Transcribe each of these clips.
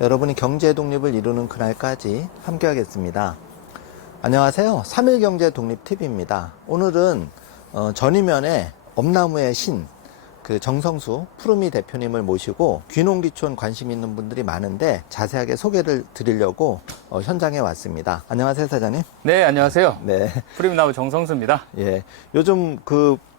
여러분이 경제 독립을 이루는 그날까지 함께하겠습니다. 안녕하세요. 3일 경제 독립 TV입니다. 오늘은 전이면의 엄나무의 신, 정성수 푸르미 대표님을 모시고 귀농귀촌 관심 있는 분들이 많은데 자세하게 소개를 드리려고 현장에 왔습니다. 안녕하세요, 사장님. 네, 안녕하세요. 네. 푸르미 나무 정성수입니다. 예. 요즘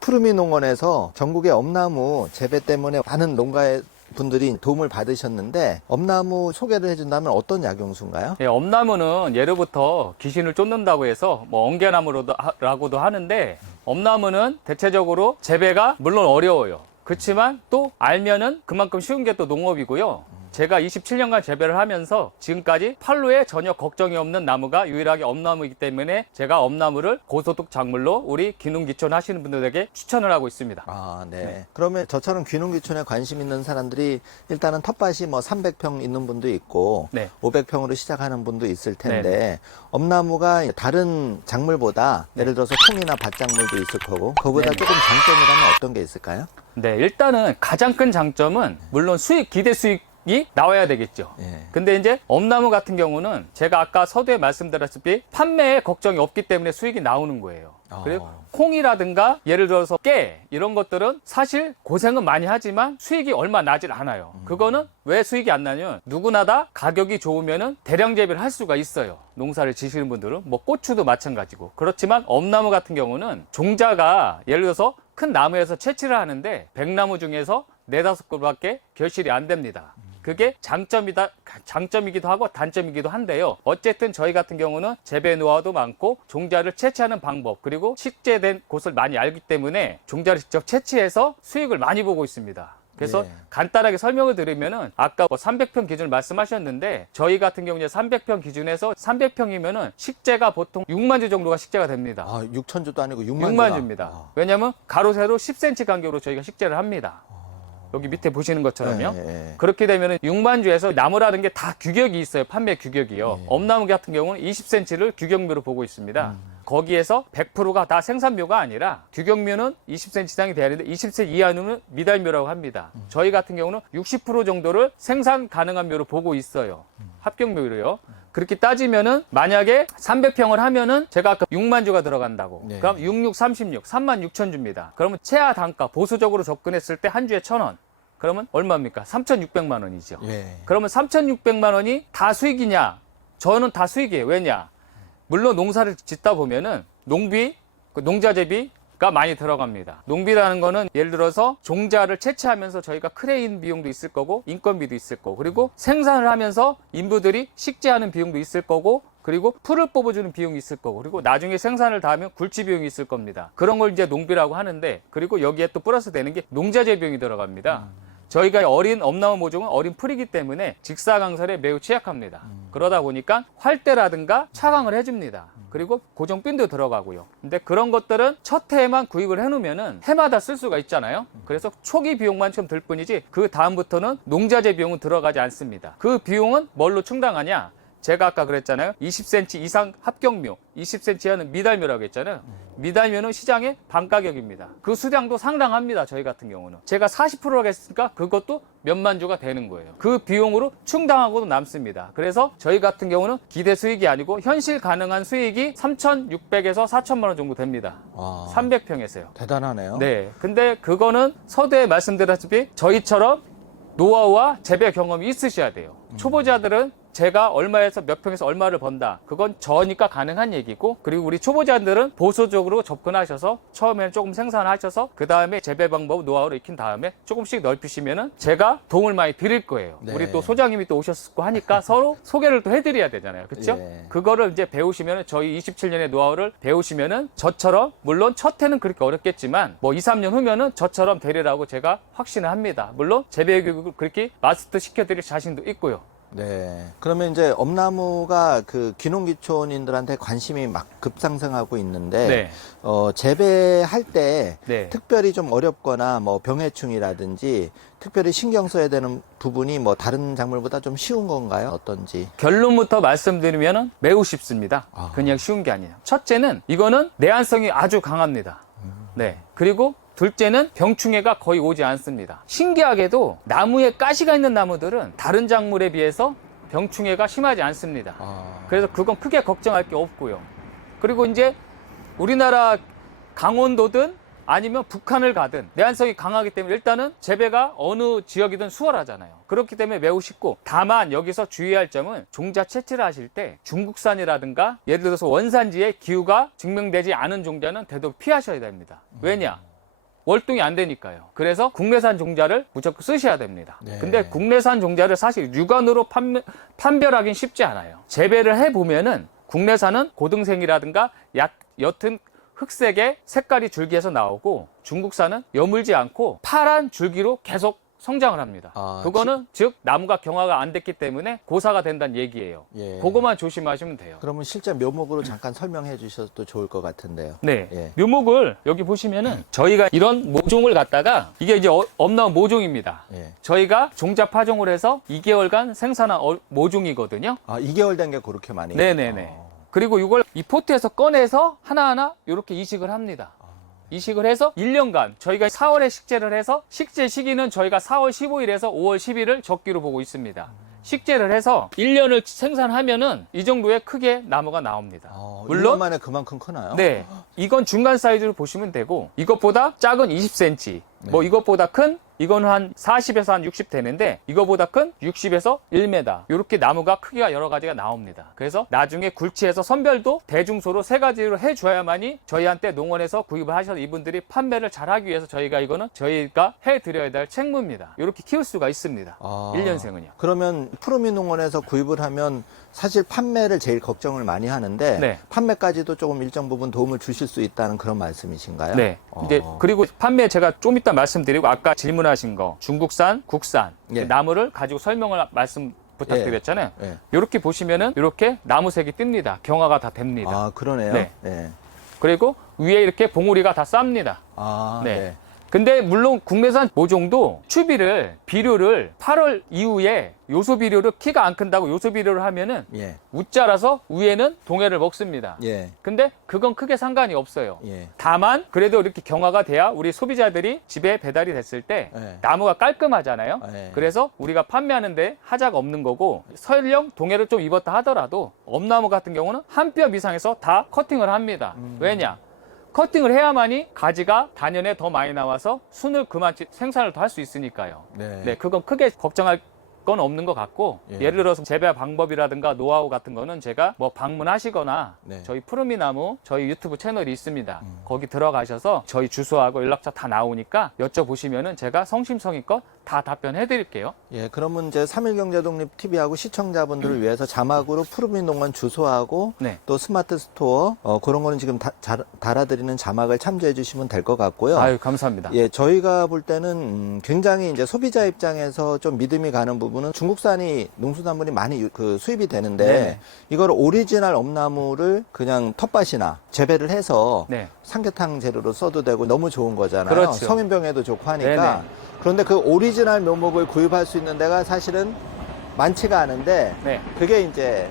푸르미 농원에서 전국의 엄나무 재배 때문에 많은 농가의 분들이 도움을 받으셨는데 엄나무 소개를 해준다면 어떤 약용수인가요? 예, 엄나무는 예로부터 귀신을 쫓는다고 해서 엉개나무라고도 하는데 엄나무는 대체적으로 재배가 물론 어려워요. 그렇지만 또 알면은 그만큼 쉬운 게 또 농업이고요. 제가 27년간 재배를 하면서 지금까지 판로에 전혀 걱정이 없는 나무가 유일하게 엄나무이기 때문에 제가 엄나무를 고소득 작물로 우리 귀농귀촌 하시는 분들에게 추천을 하고 있습니다. 아, 네. 그러면 저처럼 귀농귀촌에 관심 있는 사람들이 일단은 텃밭이 300평 있는 분도 있고 네. 500평으로 시작하는 분도 있을 텐데 네. 엄나무가 다른 작물보다 예를 들어서 콩이나 밭작물도 있을 거고 그거보다 네. 조금 장점이라면 어떤 게 있을까요? 네, 일단은 가장 큰 장점은 물론 기대 수익이 나와야 되겠죠. 예. 근데 이제 엄나무 같은 경우는 제가 아까 서두에 말씀드렸다시피 판매에 걱정이 없기 때문에 수익이 나오는 거예요. 그리고 콩이라든가 예를 들어서 깨 이런 것들은 사실 고생은 많이 하지만 수익이 얼마 나질 않아요. 그거는 왜 수익이 안 나냐면 누구나 다 가격이 좋으면은 대량 재배를 할 수가 있어요. 농사를 지시는 분들은 고추도 마찬가지고. 그렇지만 엄나무 같은 경우는 종자가 예를 들어서 큰 나무에서 채취를 하는데 100나무 중에서 4-5그루밖에 결실이 안 됩니다. 그게 장점이기도 하고 단점이기도 한데요. 어쨌든 저희 같은 경우는 재배 노하우도 많고 종자를 채취하는 방법 그리고 식재된 곳을 많이 알기 때문에 종자를 직접 채취해서 수익을 많이 보고 있습니다. 그래서 예. 간단하게 설명을 드리면은 아까 300평 기준을 말씀하셨는데 저희 같은 경우는 300평 기준에서 300평이면은 식재가 보통 6만 주 정도가 식재가 됩니다. 아, 6천주도 아니고 6만 6만 주다. 주입니다. 아. 왜냐하면 가로 세로 10cm 간격으로 저희가 식재를 합니다. 여기 밑에 보시는 것처럼요. 예. 그렇게 되면 6만 주에서 나무라는 게 다 규격이 있어요. 판매 규격이요. 엄나무 같은 경우는 20cm를 규격묘로 보고 있습니다. 거기에서 100%가 다 생산묘가 아니라 규격묘는 20cm 이상이 돼야 하는데 20cm 이하는 미달묘라고 합니다. 저희 같은 경우는 60% 정도를 생산 가능한 묘로 보고 있어요. 합격묘로요. 그렇게 따지면은 만약에 300평을 하면은 제가 아까 6만 주가 들어간다고. 네. 그럼 66, 36, 3만 6천 주입니다. 그러면 최하 단가 보수적으로 접근했을 때 한 주에 1,000원. 그러면 얼마입니까? 3,600만 원이죠. 예. 그러면 3,600만 원이 다 수익이냐? 저는 다 수익이에요. 왜냐? 물론 농사를 짓다 보면은 농비, 농자재비가 많이 들어갑니다. 농비라는 거는 예를 들어서 종자를 채취하면서 저희가 크레인 비용도 있을 거고 인건비도 있을 거고 그리고 생산을 하면서 인부들이 식재하는 비용도 있을 거고 그리고 풀을 뽑아주는 비용이 있을 거고 그리고 나중에 생산을 다 하면 굴치 비용이 있을 겁니다. 그런 걸 이제 농비라고 하는데 그리고 여기에 또 플러스 되는 게 농자재 비용이 들어갑니다. 저희가 어린 엄나무 모종은 어린 풀이기 때문에 직사광설에 매우 취약합니다. 그러다 보니까 활대라든가 차광을 해줍니다. 그리고 고정빈도 들어가고요. 근데 그런 것들은 첫 해에만 구입을 해놓으면은 해마다 쓸 수가 있잖아요. 그래서 초기 비용만 좀 들 뿐이지 그 다음부터는 농자재 비용은 들어가지 않습니다. 그 비용은 뭘로 충당하냐? 제가 아까 그랬잖아요. 20cm 이상 합격묘, 20cm 이하는 미달묘라고 했잖아요. 미달묘는 시장의 반가격입니다. 그 수량도 상당합니다. 저희 같은 경우는. 제가 40%라고 했으니까 그것도 몇만 주가 되는 거예요. 그 비용으로 충당하고도 남습니다. 그래서 저희 같은 경우는 기대 수익이 아니고 현실 가능한 수익이 3,600에서 4,000만 원 정도 됩니다. 와. 300평에서요. 대단하네요. 네. 근데 그거는 서두에 말씀드렸다시피 저희처럼 노하우와 재배 경험이 있으셔야 돼요. 초보자들은 제가 얼마에서 몇 평에서 얼마를 번다. 그건 저니까 가능한 얘기고 그리고 우리 초보자들은 보수적으로 접근하셔서 처음에는 조금 생산하셔서 그 다음에 재배 방법 노하우를 익힌 다음에 조금씩 넓히시면은 제가 도움을 많이 드릴 거예요. 네. 우리 또 소장님이 또 오셨고 하니까 서로 소개를 또 해드려야 되잖아요. 그렇죠? 예. 그거를 이제 배우시면은 저희 27년의 노하우를 배우시면은 저처럼 물론 첫 해는 그렇게 어렵겠지만 2, 3년 후면은 저처럼 되리라고 제가 확신을 합니다. 물론 재배 교육을 그렇게 마스터 시켜드릴 자신도 있고요. 네. 그러면 이제 엄나무가 귀농귀촌인들한테 관심이 막 급상승하고 있는데, 네. 재배할 때 네. 특별히 좀 어렵거나 병해충이라든지 특별히 신경 써야 되는 부분이 다른 작물보다 좀 쉬운 건가요? 어떤지. 결론부터 말씀드리면 매우 쉽습니다. 아. 그냥 쉬운 게 아니에요. 첫째는 이거는 내한성이 아주 강합니다. 네. 그리고 둘째는 병충해가 거의 오지 않습니다. 신기하게도 나무에 가시가 있는 나무들은 다른 작물에 비해서 병충해가 심하지 않습니다. 아. 그래서 그건 크게 걱정할 게 없고요. 그리고 이제 우리나라 강원도든 아니면 북한을 가든 내한성이 강하기 때문에 일단은 재배가 어느 지역이든 수월하잖아요. 그렇기 때문에 매우 쉽고, 다만 여기서 주의할 점은 종자 채취를 하실 때 중국산이라든가 예를 들어서 원산지에 기후가 증명되지 않은 종자는 되도록 피하셔야 됩니다. 왜냐? 월동이 안 되니까요. 그래서 국내산 종자를 무조건 쓰셔야 됩니다. 네. 근데 국내산 종자를 사실 육안으로 판별하기는 쉽지 않아요. 재배를 해보면은 국내산은 고등생이라든가 옅은 흑색의 색깔이 줄기에서 나오고, 중국산은 여물지 않고 파란 줄기로 계속 성장을 합니다. 그거는 즉 나무가 경화가 안 됐기 때문에 고사가 된다는 얘기예요. 예. 그거만 조심하시면 돼요. 그러면 실제 묘목으로 잠깐 설명해 주셔도 좋을 것 같은데요. 네. 예. 묘목을 여기 보시면은 저희가 이런 모종을 갖다가, 이게 이제 엄나무 모종입니다. 예. 저희가 종자 파종을 해서 2개월간 생산한 모종이거든요. 아, 2개월 된 게 그렇게 많이. 네네네. 그리고 이걸 이 포트에서 꺼내서 하나하나 이렇게 이식을 합니다. 이식을 해서 1년간 저희가 4월에 식재를 해서, 식재 시기는 저희가 4월 15일에서 5월 10일을 적기로 보고 있습니다. 식재를 해서 1년을 생산하면은 이 정도의 크기의 나무가 나옵니다. 물론 만에 그만큼 크나요? 네, 이건 중간 사이즈로 보시면 되고, 이것보다 작은 20cm, 뭐 이것보다 큰 이거는 한 40에서 한 60 되는데, 이거보다 큰 60에서 1m. 이렇게 나무가 크기가 여러 가지가 나옵니다. 그래서 나중에 굴치해서 선별도 대중소로 3가지로 해줘야만이 저희한테 농원에서 구입을 하셔서 이분들이 판매를 잘하기 위해서 저희가 해드려야 될 책무입니다. 이렇게 키울 수가 있습니다. 1년생은요. 그러면 푸르미 농원에서 구입을 하면 사실 판매를 제일 걱정을 많이 하는데, 네. 판매까지도 조금 일정 부분 도움을 주실 수 있다는 그런 말씀이신가요? 네. 이제 그리고 판매 제가 좀 이따 말씀드리고, 아까 질문하신 거 중국산, 국산 예. 나무를 가지고 설명을 말씀 부탁드렸잖아요. 예. 이렇게 보시면은 이렇게 나무색이 뜹니다. 경화가 다 됩니다. 아, 그러네요. 네. 네. 그리고 위에 이렇게 봉우리가 다 쌉니다. 아, 네. 네. 근데 물론 국내산 모종도 비료를 8월 이후에 요소 비료를 키가 안 큰다고 요소 비료를 하면은 예. 웃자라서 위에는 동해를 먹습니다. 예. 근데 그건 크게 상관이 없어요. 예. 다만 그래도 이렇게 경화가 돼야 우리 소비자들이 집에 배달이 됐을 때 예. 나무가 깔끔하잖아요. 예. 그래서 우리가 판매하는데 하자가 없는 거고, 설령 동해를 좀 입었다 하더라도 엄나무 같은 경우는 한 뼘 이상에서 다 커팅을 합니다. 왜냐? 커팅을 해야만이 가지가 단연에 더 많이 나와서 순을 그만 생산을 더 할 수 있으니까요. 네. 네, 그건 크게 걱정할 건 없는 것 같고, 예. 예를 들어서 재배 방법이라든가 노하우 같은 거는 제가 뭐 방문하시거나 네. 저희 푸르미나무 저희 유튜브 채널이 있습니다. 거기 들어가셔서 저희 주소하고 연락처 다 나오니까 여쭤보시면은 제가 성심성의껏 다 답변해 드릴게요. 예, 그러면 이제 3.1경제독립 TV하고 시청자분들을 위해서 자막으로 푸르미 농원 주소하고 네. 또 스마트 스토어 그런 거는 지금 달아드리는 자막을 참조해 주시면 될 것 같고요. 아유, 감사합니다. 예, 저희가 볼 때는 굉장히 이제 소비자 입장에서 좀 믿음이 가는 부분은 중국산이 농수산물이 많이 수입이 되는데, 네네. 이걸 오리지널 엄나무를 그냥 텃밭이나 재배를 해서 네. 삼계탕 재료로 써도 되고 너무 좋은 거잖아요. 그렇죠. 성인병에도 좋고 하니까. 네네. 그런데 그 오리지널 묘목을 구입할 수 있는 데가 사실은 많지가 않은데, 네. 그게 이제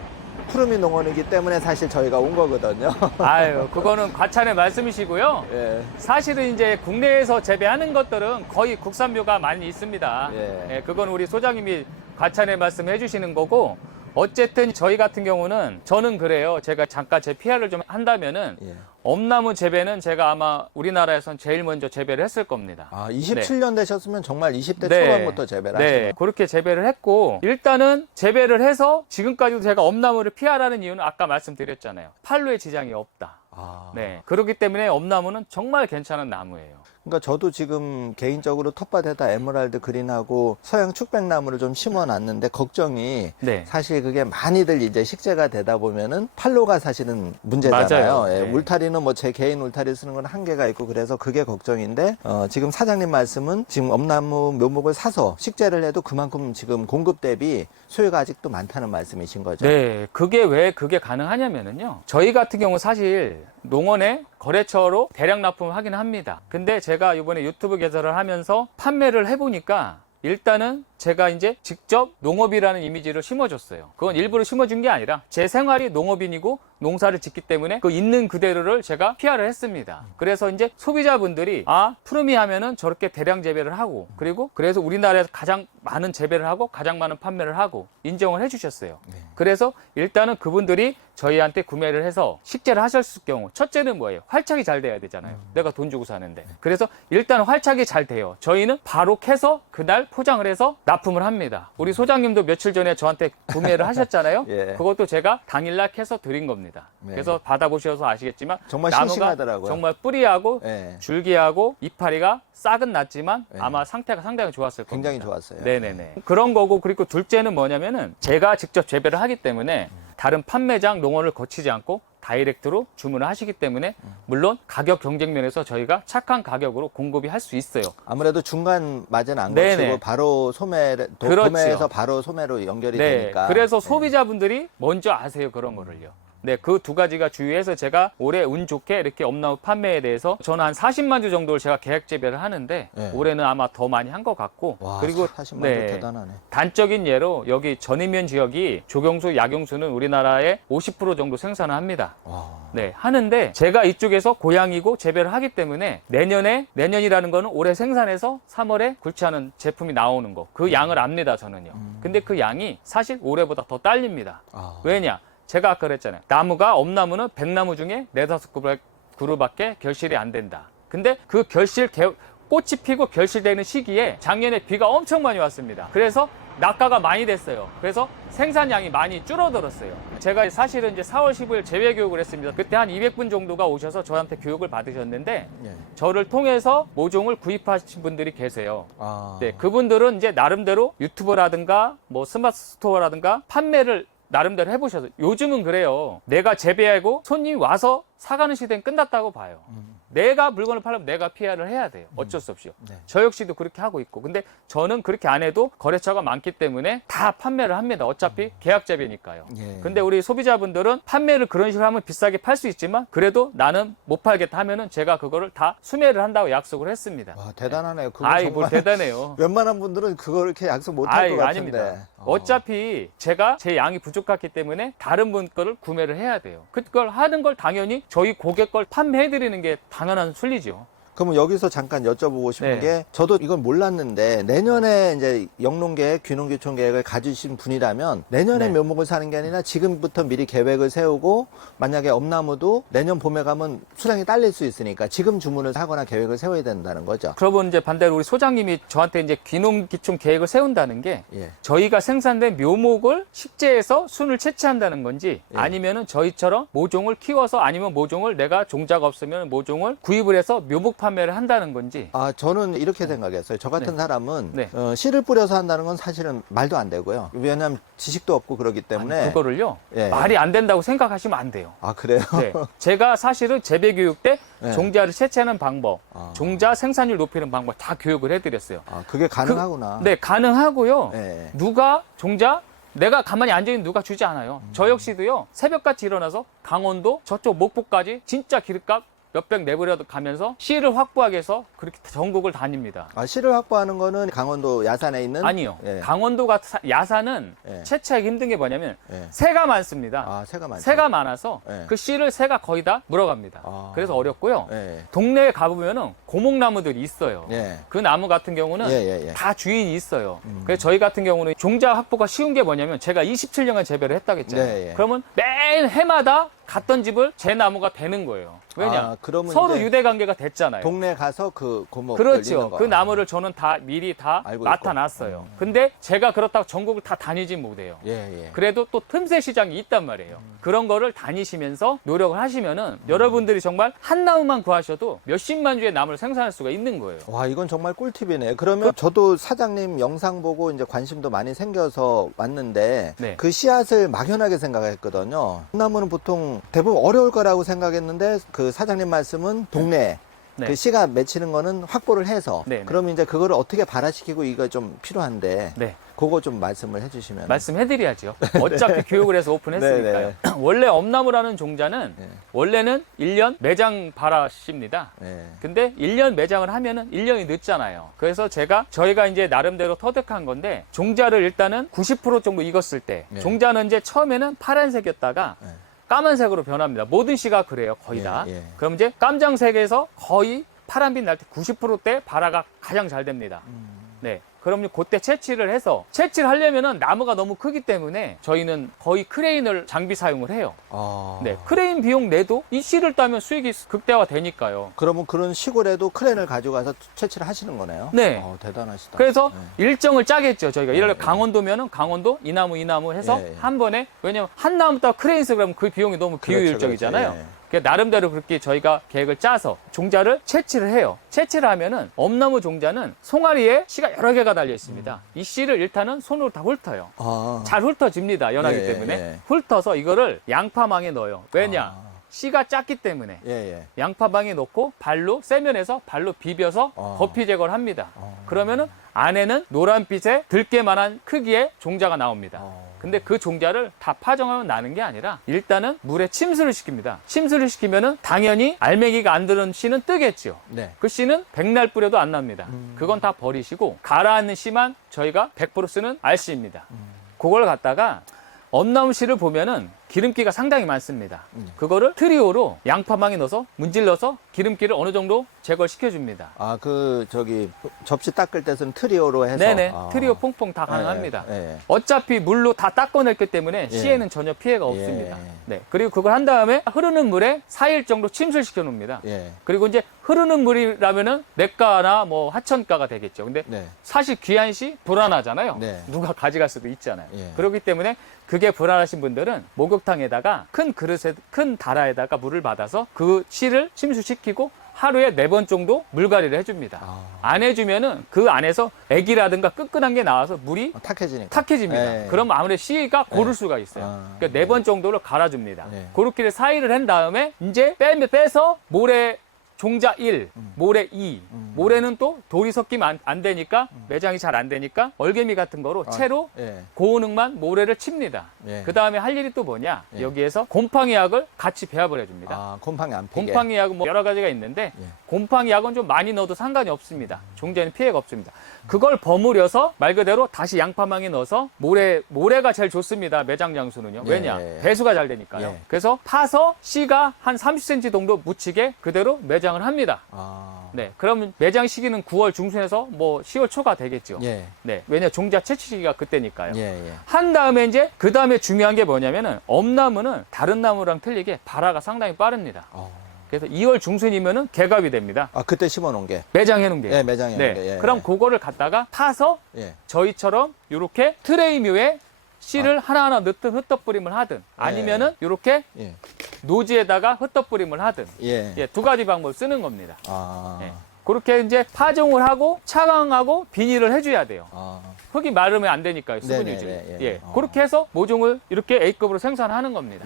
푸르미 농원이기 때문에 사실 저희가 온 거거든요. 아유, 그거는 과찬의 말씀이시고요. 예. 사실은 이제 국내에서 재배하는 것들은 거의 국산묘가 많이 있습니다. 예. 예, 그건 우리 소장님이 과찬의 말씀해 주시는 거고, 어쨌든 저희 같은 경우는 저는 그래요. 제가 잠깐 제 PR을 좀 한다면은 예. 엄나무 재배는 제가 아마 우리나라에선 제일 먼저 재배를 했을 겁니다. 아, 27년 되셨으면 정말 20대 네. 초반부터 재배를 하신 네, 거예요. 그렇게 재배를 했고, 일단은 재배를 해서 지금까지도 제가 엄나무를 피하라는 이유는 아까 말씀드렸잖아요. 판로에 지장이 없다. 아. 네, 그렇기 때문에 엄나무는 정말 괜찮은 나무예요. 그러니까 저도 지금 개인적으로 텃밭에다 에메랄드 그린하고 서양 축백나무를 좀 심어놨는데, 걱정이 네. 사실 그게 많이들 이제 식재가 되다 보면은 판로가 사실은 문제잖아요. 맞아요. 예, 네. 울타리는 뭐 제 개인 울타리 쓰는 건 한계가 있고, 그래서 그게 걱정인데, 지금 사장님 말씀은 지금 엄나무 묘목을 사서 식재를 해도 그만큼 지금 공급 대비 수요가 아직도 많다는 말씀이신 거죠. 네, 그게 왜 그게 가능하냐면은요. 저희 같은 경우 사실 농원에 거래처로 대량 납품을 하긴 합니다. 근데 제가 이번에 유튜브 개설을 하면서 판매를 해보니까 일단은 제가 이제 직접 농업이라는 이미지를 심어줬어요. 그건 일부러 심어준 게 아니라 제 생활이 농업인이고 농사를 짓기 때문에 그 있는 그대로를 제가 PR을 했습니다. 그래서 이제 소비자분들이 푸르미 하면은 저렇게 대량 재배를 하고, 그리고 그래서 우리나라에서 가장 많은 재배를 하고 가장 많은 판매를 하고 인정을 해주셨어요. 그래서 일단은 그분들이 저희한테 구매를 해서 식재를 하셨을 경우, 첫째는 뭐예요? 활착이 잘 돼야 되잖아요. 내가 돈 주고 사는데. 그래서 일단 활착이 잘 돼요. 저희는 바로 캐서 그날 포장을 해서 납품을 합니다. 우리 소장님도 며칠 전에 저한테 구매를 하셨잖아요. 예. 그것도 제가 당일날 캐서 드린 겁니다. 네. 그래서 받아보셔서 아시겠지만 정말 나무가 싱싱하더라고요. 정말 뿌리하고 예. 줄기하고 이파리가 싹은 났지만 네. 아마 상태가 상당히 좋았을 겁니다. 굉장히 좋았어요. 네네네. 그런 거고, 그리고 둘째는 뭐냐면은 제가 직접 재배를 하기 때문에 다른 판매장 농원을 거치지 않고 다이렉트로 주문을 하시기 때문에 물론 가격 경쟁 면에서 저희가 착한 가격으로 공급이 할 수 있어요. 아무래도 중간 마진 안 네네. 거치고 바로 소매를 그렇지요. 도매에서 바로 소매로 연결이 네. 되니까. 그래서 소비자분들이 먼저 아세요, 그런 거를요. 네, 그 두 가지가 주의해서 제가 올해 운 좋게 이렇게 엄나무 판매에 대해서 저는 한 40만 주 정도를 제가 계약 재배를 하는데 네. 올해는 아마 더 많이 한 것 같고, 와, 그리고 40만 네, 도 대단하네. 단적인 예로 여기 전이면 지역이 조경수, 약용수는 우리나라의 50% 정도 생산을 합니다. 와. 네, 하는데 제가 이쪽에서 고향이고 재배를 하기 때문에 내년이라는 거는 올해 생산해서 3월에 굴치하는 제품이 나오는 거, 그 양을 압니다, 저는요. 근데 그 양이 사실 올해보다 더 딸립니다. 왜냐? 제가 아까 그랬잖아요. 나무가, 엄나무는 100나무 중에 4-5 그루밖에 결실이 안 된다. 근데 그 꽃이 피고 결실되는 시기에 작년에 비가 엄청 많이 왔습니다. 그래서 낙가가 많이 됐어요. 그래서 생산량이 많이 줄어들었어요. 제가 사실은 이제 4월 15일 재배 교육을 했습니다. 그때 한 200분 정도가 오셔서 저한테 교육을 받으셨는데 예. 저를 통해서 모종을 구입하신 분들이 계세요. 아. 네, 그분들은 이제 나름대로 유튜버라든가 뭐 스마트 스토어라든가 판매를 나름대로 해보셔서, 요즘은 그래요. 내가 재배하고 손님이 와서 사가는 시대는 끝났다고 봐요. 내가 물건을 팔려면 내가 PR을 해야 돼요. 어쩔 수 없이요. 네. 저 역시도 그렇게 하고 있고. 근데 저는 그렇게 안 해도 거래처가 많기 때문에 다 판매를 합니다. 어차피 계약 재배니까요. 예. 근데 우리 소비자분들은 판매를 그런 식으로 하면 비싸게 팔 수 있지만 그래도 나는 못 팔겠다 하면은 제가 그거를 다 수매를 한다고 약속을 했습니다. 와, 대단하네요. 그거 아이, 정말 뭘 대단해요. 웬만한 분들은 그걸 이렇게 약속 못 할 것 같은데. 아닙니다. 어차피 제가 제 양이 부족하기 때문에 다른 분 거를 구매를 해야 돼요. 그걸 하는 걸 당연히 저희 고객 걸 판매해드리는 게 당연한 순리죠. 그러면 여기서 잠깐 여쭤보고 싶은 네. 게, 저도 이건 몰랐는데 내년에 이제 영농계획, 귀농귀촌 계획을 가지신 분이라면 내년에 네. 묘목을 사는 게 아니라 지금부터 미리 계획을 세우고, 만약에 엄나무도 내년 봄에 가면 수량이 딸릴 수 있으니까 지금 주문을 하거나 계획을 세워야 된다는 거죠. 그러면 이제 반대로 우리 소장님이 저한테 이제 귀농귀촌 계획을 세운다는 게 예. 저희가 생산된 묘목을 식재해서 순을 채취한다는 건지, 예. 아니면은 저희처럼 모종을 키워서, 아니면 모종을 내가 종자가 없으면 모종을 구입을 해서 묘목 판매를 한다는 건지. 저는 이렇게 생각했어요. 저 같은 사람은 네. 씨를 뿌려서 한다는 건 사실은 말도 안 되고요. 왜냐하면 지식도 없고 그러기 때문에. 아니, 그거를요, 예. 말이 안 된다고 생각하시면 안 돼요. 아, 그래요? 네. 제가 사실은 재배 교육 때 네. 종자를 채취하는 방법, 아. 종자 생산율 높이는 방법 다 교육을 해드렸어요. 그게 가능하구나. 네, 가능하고요. 예. 누가 종자 내가 가만히 앉아있는 누가 주지 않아요. 저 역시도요, 새벽같이 일어나서 강원도 저쪽 목포까지 진짜 기름값 몇백 내버려 가면서 씨를 확보하기 위해서 그렇게 전국을 다닙니다. 씨를 확보하는 거는 강원도 야산에 있는? 아니요. 예. 강원도가 야산은 예. 채취하기 힘든 게 뭐냐면 예. 새가 많습니다. 새가 많죠. 새가 많아서 예. 그 씨를 새가 거의 다 물어갑니다. 그래서 어렵고요. 예. 동네에 가보면은 고목나무들이 있어요. 예. 그 나무 같은 경우는 예. 다 주인이 있어요. 그래서 저희 같은 경우는 종자 확보가 쉬운 게 뭐냐면, 제가 27년간 재배를 했다겠잖아요. 네, 예. 그러면 매일 해마다 갔던 집을 제 나무가 되는 거예요. 왜냐? 그러면 서로 이제 유대 관계가 됐잖아요. 동네 가서 그 고목 그렇죠. 그 나무를 저는 다 미리 다 알고 나타났어요. 근데 제가 그렇다고 전국을 다 다니진 못해요. 예. 그래도 또 틈새 시장이 있단 말이에요. 그런 거를 다니시면서 노력을 하시면은 여러분들이 정말 한 나무만 구하셔도 몇십만 주의 나무를 생산할 수가 있는 거예요. 와, 이건 정말 꿀팁이네. 그러면 저도 사장님 영상 보고 이제 관심도 많이 생겨서 왔는데, 네. 그 씨앗을 막연하게 생각했거든요. 나무는 보통 대부분 어려울 거라고 생각했는데, 그 사장님 말씀은 동네에 네. 그 씨가 맺히는 거는 확보를 해서, 네, 네. 그러면 이제 그거를 어떻게 발화시키고 이거 좀 필요한데, 네. 그거 좀 말씀을 해주시면. 말씀해드려야죠. 어차피 교육을 해서 오픈했으니까요. 원래 엄나무라는 종자는 원래는 1년 매장 발화십니다. 네. 근데 1년 매장을 하면은 1년이 늦잖아요. 그래서 저희가 이제 나름대로 터득한 건데, 종자를 일단은 90% 정도 익었을 때, 네. 종자는 이제 처음에는 파란색이었다가 네. 까만색으로 변합니다. 모든 씨가 그래요, 거의 다. 예. 그럼 이제 깜장색에서 거의 파란빛 날 때 90%대 발화가 가장 잘 됩니다. 네. 그럼 그때 채취를 해서, 채취를 하려면은 나무가 너무 크기 때문에 저희는 거의 크레인을 장비 사용을 해요. 네. 크레인 비용 내도 이 씨를 따면 수익이 극대화 되니까요. 그러면 그런 시골에도 크레인을 가져가서 채취를 하시는 거네요? 네. 대단하시다. 그래서 네. 일정을 짜겠죠. 저희가 예를 들어 네. 강원도면은 강원도 이 나무 해서 예, 예. 한 번에, 왜냐면 한 나무 따 크레인 쓰 그러면 그 비용이 너무 비효율적이잖아요. 그렇죠. 예. 그러니까 나름대로 그렇게 저희가 계획을 짜서 종자를 채취를 해요. 채취를 하면은 엄나무 종자는 송아리에 씨가 여러 개가 달려 있습니다. 이 씨를 일단은 손으로 다 훑어요. 잘 훑어집니다. 연하기 예, 때문에. 예. 훑어서 이거를 양파망에 넣어요. 왜냐? 아. 씨가 작기 때문에. 예. 양파망에 넣고 발로 세면에서 발로 비벼서 거피 제거를 합니다. 그러면은 안에는 노란빛에 들깨만한 크기의 종자가 나옵니다. 근데 그 종자를 다 파종하면 나는 게 아니라 일단은 물에 침수를 시킵니다. 침수를 시키면은 당연히 알맹이가 안 들은 씨는 뜨겠죠. 네. 그 씨는 백날 뿌려도 안 납니다. 그건 다 버리시고 가라앉는 씨만 저희가 100% 쓰는 알씨입니다. 그걸 갖다가 엄나무 씨를 보면은 기름기가 상당히 많습니다. 그거를 트리오로 양파망에 넣어서 문질러서 기름기를 어느 정도 제거를 시켜줍니다. 접시 닦을 때는 트리오로 해서. 네네. 트리오 퐁퐁 다 가능합니다. 어차피 물로 다 닦아냈기 때문에 씨에는 전혀 피해가 없습니다. 네. 그리고 그걸 한 다음에 흐르는 물에 4일 정도 침수시켜 놓습니다. 그리고 이제 흐르는 물이라면은 냇가나 뭐 하천가가 되겠죠. 근데 사실 귀한 씨 불안하잖아요. 네. 누가 가져갈 수도 있잖아요. 그렇기 때문에 그게 불안하신 분들은 목욕탕에다가 큰 그릇에, 큰 다라에다가 물을 받아서 그 씨를 침수시키고 하루에 4번 정도 물갈이를 해줍니다. 안 해주면은 그 안에서 액이라든가 끄끈한 게 나와서 물이 탁해집니다. 그럼 아무래도 씨가 고를 수가 있어요. 그러니까 4번 정도를 갈아줍니다. 그렇게 4일을 한 다음에 이제 빼서 모래 종자 1, 모래 2. 모래는 또 돌이 섞이면 안 되니까 매장이 잘 안 되니까 얼개미 같은 거로 채로 고온흙만 모래를 칩니다. 그 다음에 할 일이 또 뭐냐? 여기에서 곰팡이약을 같이 배합을 해줍니다. 곰팡이 안 피게. 곰팡이약은 뭐 여러 가지가 있는데 곰팡이약은 좀 많이 넣어도 상관이 없습니다. 종자에는 피해가 없습니다. 그걸 버무려서 말 그대로 다시 양파망에 넣어서 모래가 제일 좋습니다. 매장 장수는요. 왜냐? 배수가 잘 되니까요. 그래서 파서 씨가 한 30cm 정도 묻히게 그대로 매장을 합니다. 네, 그러면 매장 시기는 9월 중순에서 뭐 10월 초가 되겠죠. 네, 왜냐 종자 채취 시기가 그때니까요. 한 다음에 이제 그 다음에 중요한 게 뭐냐면은 엄나무는 다른 나무랑 틀리게 발화가 상당히 빠릅니다. 그래서 2월 중순이면은 개갑이 됩니다. 그때 심어 놓은 게. 매장해 놓은 게. 매장해 놓은 게. 그럼 그거를 갖다가 파서 저희처럼 이렇게 트레이묘에 씨를 하나하나 흩어뿌림을 하든 아니면은 이렇게 노지에다가 흩어뿌림을 하든 두 가지 방법을 쓰는 겁니다. 그렇게 이제 파종을 하고 차광하고 비닐을 해줘야 돼요. 흙이 마르면 안 되니까요. 수분 유지. 그렇게 해서 모종을 이렇게 A급으로 생산하는 겁니다.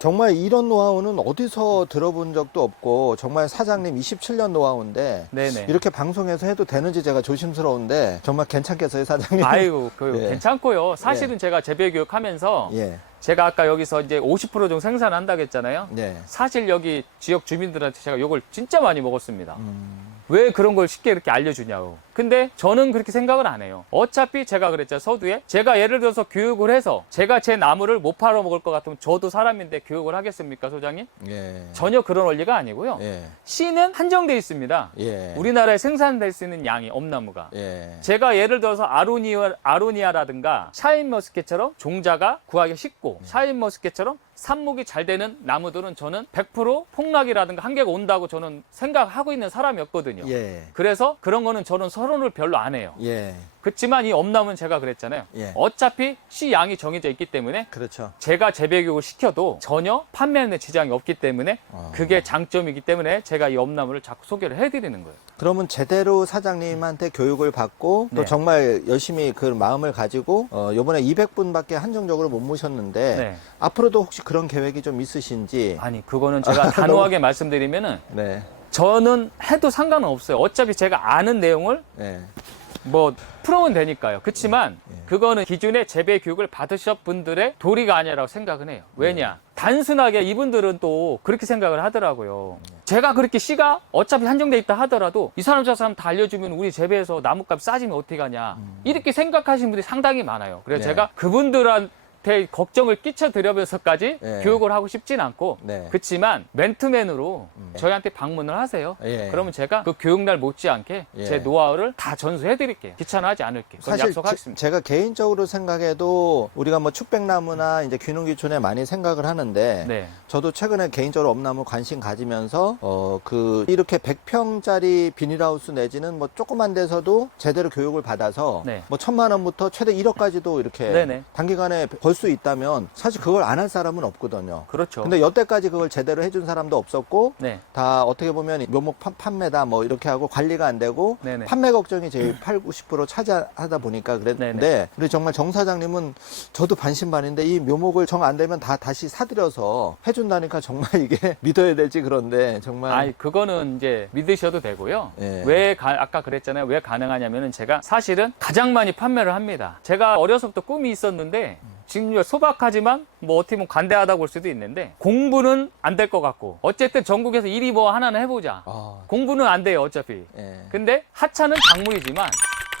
정말 이런 노하우는 어디서 들어본 적도 없고 정말 사장님 27년 노하우인데 이렇게 방송에서 해도 되는지 제가 조심스러운데 정말 괜찮겠어요, 사장님? 아이고, 괜찮고요. 사실은 제가 재배 교육하면서 제가 아까 여기서 이제 50% 정도 생산한다고 했잖아요. 사실 여기 지역 주민들한테 제가 욕을 진짜 많이 먹었습니다. 왜 그런 걸 쉽게 이렇게 알려주냐고. 근데 저는 그렇게 생각을 안 해요. 어차피 제가 그랬죠, 서두에. 제가 예를 들어서 교육을 해서 제가 제 나무를 못 팔아먹을 것 같으면 저도 사람인데 교육을 하겠습니까, 소장님? 전혀 그런 원리가 아니고요. 씨는 한정되어 있습니다. 우리나라에 생산될 수 있는 양이 엄나무가. 제가 예를 들어서 아로니아라든가 샤인머스켓처럼 종자가 구하기 쉽고 샤인머스켓처럼 삽목이 잘 되는 나무들은 저는 100% 폭락이라든가 한계가 온다고 저는 생각하고 있는 사람이었거든요. 그래서 그런 거는 저는 서론을 별로 안 해요. 그렇지만 이 엄나무는 제가 그랬잖아요. 어차피 씨 양이 정해져 있기 때문에 제가 재배 교육을 시켜도 전혀 판매하는 데 지장이 없기 때문에 그게 장점이기 때문에 제가 이 엄나무를 자꾸 소개를 해드리는 거예요. 그러면 제대로 사장님한테 교육을 받고 또 정말 열심히 그 마음을 가지고 요번에 200분밖에 한정적으로 못 모셨는데 앞으로도 혹시 그런 계획이 좀 있으신지? 아니, 그거는 제가 단호하게 말씀드리면은 저는 해도 상관은 없어요. 어차피 제가 아는 내용을 뭐 풀어면 되니까요. 그렇지만 그거는 기존의 재배 교육을 받으셨 분들의 도리가 아니라고 생각은 해요. 왜냐? 단순하게 이분들은 또 그렇게 생각을 하더라고요. 제가 그렇게 씨가 어차피 한정돼 있다 하더라도 이 사람 저 사람 다 알려주면 우리 재배에서 나뭇값 싸지면 어떻게 하냐. 이렇게 생각하시는 분들이 상당히 많아요. 그래서 네. 제가 그분들한테 걱정을 끼쳐드려면서까지 네. 교육을 하고 싶진 않고 네. 그렇지만 맨투맨으로 저희한테 방문을 하세요. 예. 그러면 제가 그 교육날 못지않게 예. 제 노하우를 다 전수해 드릴게요. 귀찮아하지 않을게요. 그건 사실 약속하겠습니다. 제가 개인적으로 생각해도 우리가 뭐 축백나무나 이제 귀농귀촌에 많이 생각을 하는데 네. 저도 최근에 개인적으로 엄나무 관심 가지면서 이렇게 100평짜리 비닐하우스 내지는 뭐 조그만 데서도 제대로 교육을 받아서 네. 뭐 1,000만 원부터 최대 1억까지도 이렇게 네네. 단기간에 벌 수 있다면 사실 그걸 안 할 사람은 없거든요. 그렇죠. 근데 여태까지 그걸 제대로 해준 사람도 없었고 네. 다 어떻게 보면 묘목 판매다 뭐 이렇게 하고 관리가 안 되고 네네. 판매 걱정이 제일 80, 90% 차지하다 보니까 그랬는데 네네. 우리 정말 정 사장님은 저도 반신반인데 이 묘목을 정 안 되면 다시 사들여서 해준다니까 정말 이게 믿어야 될지 그런데 정말 아니 그거는 이제 믿으셔도 되고요. 예. 아까 그랬잖아요. 왜 가능하냐면은 제가 사실은 가장 많이 판매를 합니다. 제가 어려서부터 꿈이 있었는데 지금 소박하지만 뭐 어떻게 보면 관대하다고 볼 수도 있는데 공부는 안 될 것 같고 어쨌든 전국에서 일이 뭐 하나는 해보자. 공부는 안 돼요 어차피. 예. 근데 하차는 작물이지만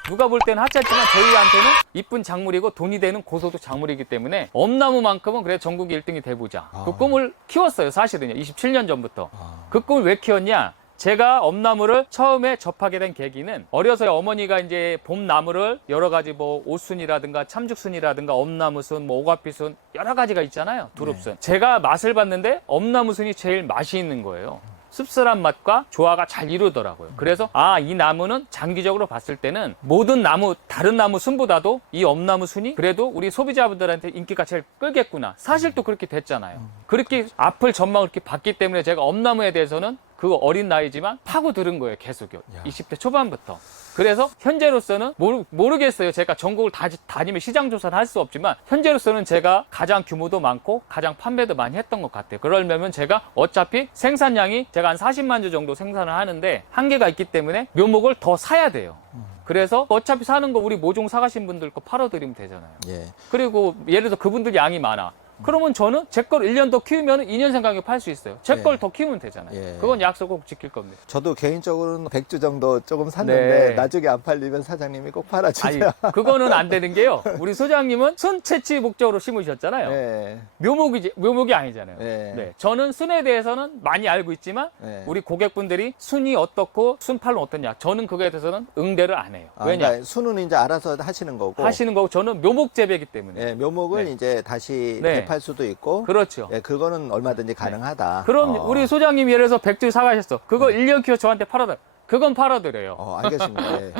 누가 볼 때는 하차지만 저희한테는 이쁜 작물이고 돈이 되는 고소득 작물이기 때문에 엄나무만큼은 그래 전국 1등이 돼보자. 그 꿈을 키웠어요 사실은요. 27년 전부터. 그 꿈을 왜 키웠냐? 제가 엄나무를 처음에 접하게 된 계기는 어려서 어머니가 이제 봄나무를 여러 가지 뭐 오순이라든가 참죽순이라든가 엄나무순, 뭐 오가피순 여러 가지가 있잖아요. 두릅순. 제가 맛을 봤는데 엄나무순이 제일 맛이 있는 거예요. 씁쓸한 맛과 조화가 잘 이루더라고요. 그래서 이 나무는 장기적으로 봤을 때는 모든 나무, 다른 나무 순보다도 이 엄나무 순이 그래도 우리 소비자분들한테 인기가 제일 끌겠구나. 사실 또 그렇게 됐잖아요. 그렇게 앞을 전망을 이렇게 봤기 때문에 제가 엄나무에 대해서는 그 어린 나이지만 파고들은 거예요. 계속요. 20대 초반부터. 그래서 현재로서는 모르겠어요. 제가 전국을 다니면 시장 조사를 할 수 없지만 현재로서는 제가 가장 규모도 많고 가장 판매도 많이 했던 것 같아요. 그러려면 제가 어차피 생산량이 제가 한 40만 주 정도 생산을 하는데 한계가 있기 때문에 묘목을 더 사야 돼요. 그래서 어차피 사는 거 우리 모종 사가신 분들 거 팔아드리면 되잖아요. 예. 그리고 예를 들어 그분들 양이 많아. 그러면 저는 제 걸 1년 더 키우면 2년 생각에 팔 수 있어요. 제 걸 더 키우면 되잖아요. 예. 그건 약속 꼭 지킬 겁니다. 저도 개인적으로는 100주 정도 조금 샀는데 네. 나중에 안 팔리면 사장님이 꼭 팔아주세요. 그거는 안 되는 게요. 우리 소장님은 순 채취 목적으로 심으셨잖아요. 예. 묘목이 아니잖아요. 예. 네. 저는 순에 대해서는 많이 알고 있지만 예. 우리 고객분들이 순이 어떻고 순팔은 어떠냐. 저는 그거에 대해서는 응대를 안 해요. 왜냐? 그러니까 순은 이제 알아서 하시는 거고 하시는 거고 저는 묘목 재배이기 때문에. 예, 묘목을 네. 이제 다시 네. 대팔 수도 있고 그렇죠. 예, 그거는 얼마든지 가능하다. 그럼 우리 소장님이 예를 들어서 100주 사가셨어. 그거 1년 키워 저한테 팔아다. 그건 팔아드려요. 알겠습니다. 예.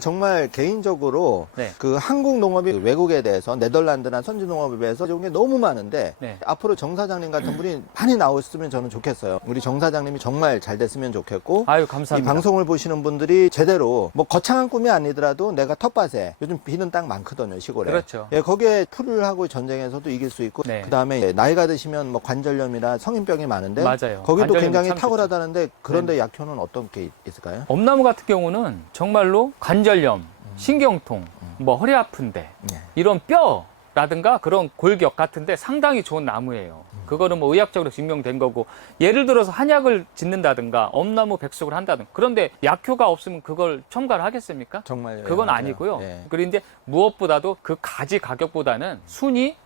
정말 개인적으로 네. 그 한국 농업이 외국에 대해서 네덜란드나 선진 농업에 비해서 좋은 게 너무 많은데 네. 앞으로 정 사장님 같은 분이 많이 나왔으면 저는 좋겠어요. 우리 정 사장님이 정말 잘 됐으면 좋겠고 아유, 이 감사합니다. 방송을 보시는 분들이 제대로 뭐 거창한 꿈이 아니더라도 내가 텃밭에 요즘 비는 땅 많거든요 시골에. 그렇죠. 예, 거기에 풀을 하고 전쟁에서도 이길 수 있고 네. 그다음에 나이가 드시면 뭐 관절염이나 성인병이 많은데 맞아요. 거기도 관절염이 굉장히 참 탁월하다는데 그런데 약효는 어떤 게 있을까요? 엄나무 같은 경우는 정말로 관절염, 신경통, 뭐 허리 아픈데 네. 이런 뼈라든가 그런 골격 같은데 상당히 좋은 나무예요. 그거는 뭐 의학적으로 증명된 거고 예를 들어서 한약을 짓는다든가 엄나무 백숙을 한다든가 그런데 약효가 없으면 그걸 첨가를 하겠습니까? 정말 그건 맞아요. 아니고요. 예. 그런데 무엇보다도 그 가지 가격보다는 순이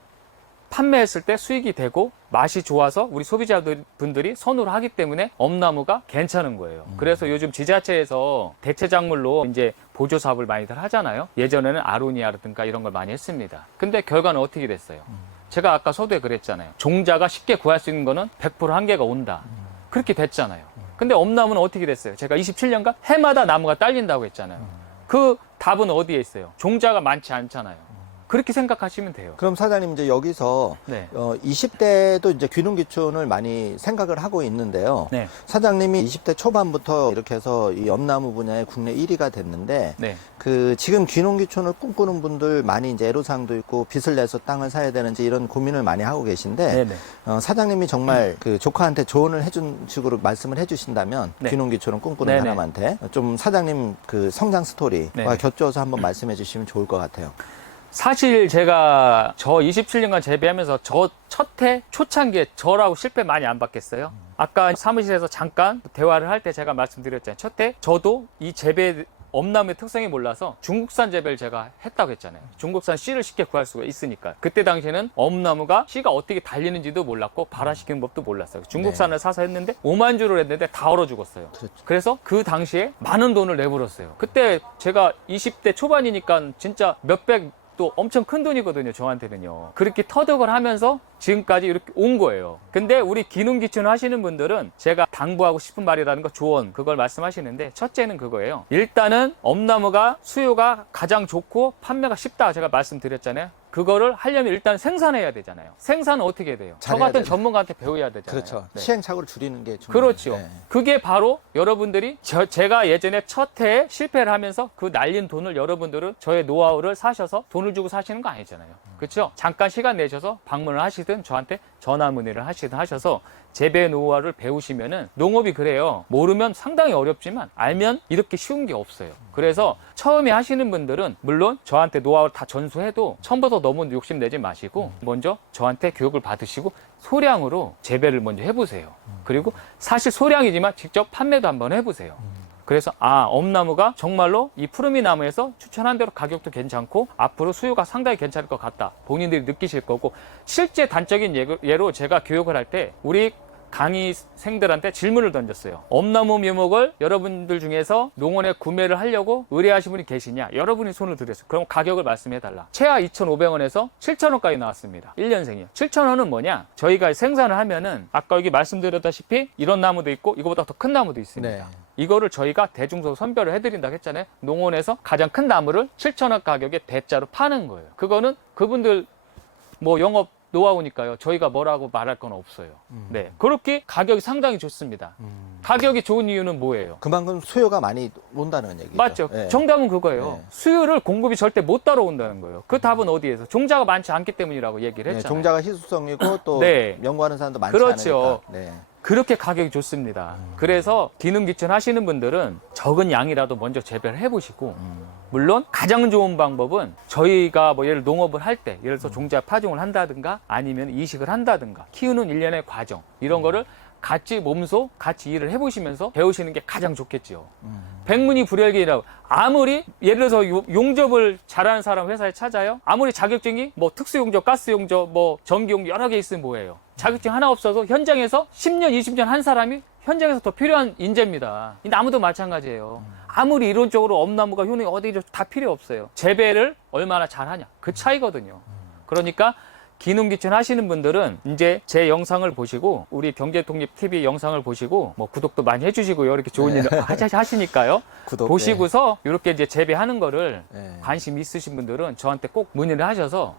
판매했을 때 수익이 되고 맛이 좋아서 우리 소비자분들이 선호를 하기 때문에 엄나무가 괜찮은 거예요. 그래서 요즘 지자체에서 대체 작물로 이제 보조 사업을 많이들 하잖아요. 예전에는 아로니아라든가 이런 걸 많이 했습니다. 근데 결과는 어떻게 됐어요? 제가 아까 서두에 그랬잖아요. 종자가 쉽게 구할 수 있는 거는 100% 한계가 온다. 그렇게 됐잖아요. 근데 엄나무는 어떻게 됐어요? 제가 27년간 해마다 나무가 딸린다고 했잖아요. 그 답은 어디에 있어요? 종자가 많지 않잖아요. 그렇게 생각하시면 돼요. 그럼 사장님 이제 여기서 네. 20대도 이제 귀농귀촌을 많이 생각을 하고 있는데요. 네. 사장님이 20대 초반부터 이렇게 해서 이 엄나무 분야의 국내 1위가 됐는데 네. 그 지금 귀농귀촌을 꿈꾸는 분들 많이 이제 애로사항도 있고 빚을 내서 땅을 사야 되는지 이런 고민을 많이 하고 계신데 네네. 사장님이 정말 그 조카한테 조언을 해준 식으로 말씀을 해주신다면 네. 귀농귀촌을 꿈꾸는 네네. 사람한테 좀 사장님 그 성장 스토리와 네네. 곁들여서 한번 말씀해 주시면 좋을 것 같아요. 사실 제가 저 27년간 재배하면서 저 첫 해 초창기에 저라고 실패 많이 안 받겠어요. 아까 사무실에서 잠깐 대화를 할 때 제가 말씀드렸잖아요. 첫 해 저도 이 재배 엄나무의 특성이 몰라서 중국산 재배를 제가 했다고 했잖아요. 중국산 씨를 쉽게 구할 수가 있으니까. 그때 당시에는 엄나무가 씨가 어떻게 달리는지도 몰랐고 발화시키는 법도 몰랐어요. 중국산을 사서 했는데 5만 주를 했는데 다 얼어 죽었어요. 그렇죠. 그래서 그 당시에 많은 돈을 내버렸어요. 그때 제가 20대 초반이니까 진짜 몇백 또 엄청 큰 돈이거든요, 저한테는요. 그렇게 터득을 하면서 지금까지 이렇게 온 거예요. 근데 우리 귀농귀촌 하시는 분들은 제가 당부하고 싶은 말이라는 거 조언, 그걸 말씀하시는데 첫째는 그거예요. 일단은 엄나무가 수요가 가장 좋고 판매가 쉽다 제가 말씀드렸잖아요. 그거를 하려면 일단 생산해야 되잖아요. 생산은 어떻게 해야 돼요? 저 잘해야 같은 되죠. 전문가한테 배워야 되잖아요. 그렇죠. 네. 시행착오를 줄이는 게 중요해요. 그렇죠. 네. 그게 바로 여러분들이 제가 예전에 첫 해에 실패를 하면서 그 날린 돈을 여러분들은 저의 노하우를 사셔서 돈을 주고 사시는 거 아니잖아요. 그렇죠? 잠깐 시간 내셔서 방문을 하시든 저한테 전화 문의를 하시든 하셔서 재배 노하우를 배우시면은 농업이 그래요. 모르면 상당히 어렵지만 알면 이렇게 쉬운 게 없어요. 그래서 처음에 하시는 분들은 물론 저한테 노하우를 다 전수해도 처음부터 너무 욕심내지 마시고 먼저 저한테 교육을 받으시고 소량으로 재배를 먼저 해보세요. 그리고 사실 소량이지만 직접 판매도 한번 해보세요. 그래서 엄나무가 정말로 이 푸르미 나무에서 추천한 대로 가격도 괜찮고 앞으로 수요가 상당히 괜찮을 것 같다. 본인들이 느끼실 거고 실제 단적인 예로 제가 교육을 할 때 우리 강의생들한테 질문을 던졌어요. 엄나무 묘목을 여러분들 중에서 농원에 구매를 하려고 의뢰하신 분이 계시냐? 여러분이 손을 들였어요. 그럼 가격을 말씀해달라. 최하 2,500원에서 7,000원까지 나왔습니다. 1년생이요. 7,000원은 뭐냐? 저희가 생산을 하면은 아까 여기 말씀드렸다시피 이런 나무도 있고 이거보다 더 큰 나무도 있습니다. 네. 이거를 저희가 대중적으로 선별을 해드린다고 했잖아요. 농원에서 가장 큰 나무를 7,000원 가격에 대짜로 파는 거예요. 그거는 그분들 뭐 영업 노하우니까요. 저희가 뭐라고 말할 건 없어요. 네, 그렇게 가격이 상당히 좋습니다. 가격이 좋은 이유는 뭐예요? 그만큼 수요가 많이 온다는 얘기죠. 맞죠? 네. 정답은 그거예요. 네. 수요를 공급이 절대 못 따라온다는 거예요. 그 답은 어디에서? 종자가 많지 않기 때문이라고 얘기를 네, 했잖아요. 종자가 희소성이고 또 네. 연구하는 사람도 많지 그렇죠. 않으니까. 네. 그렇게 가격이 좋습니다. 그래서 귀농귀촌 하시는 분들은 적은 양이라도 먼저 재배를 해보시고 물론 가장 좋은 방법은 저희가 뭐 예를 농업을 할 때 예를 들어서 종자 파종을 한다든가 아니면 이식을 한다든가 키우는 일련의 과정 이런 거를 같이 몸소 같이 일을 해보시면서 배우시는 게 가장 좋겠죠. 백문이 불여일견이라고 아무리 예를 들어서 용접을 잘하는 사람 회사에 찾아요. 아무리 자격증이 뭐 특수용접, 가스용접, 뭐 전기용접 여러 개 있으면 뭐예요. 자격증 하나 없어서 현장에서 10년, 20년 한 사람이 현장에서 더 필요한 인재입니다. 이 나무도 마찬가지예요. 아무리 이론적으로 엄나무가 효능이 어디 다 필요 없어요. 재배를 얼마나 잘하냐 그 차이거든요. 그러니까 귀농귀촌 하시는 분들은 이제 제 영상을 보시고 우리 경제독립TV 영상을 보시고 뭐 구독도 많이 해주시고요. 이렇게 좋은 일 하시니까요. 구독, 보시고서 이렇게 이제 재배하는 거를 네. 관심 있으신 분들은 저한테 꼭 문의를 하셔서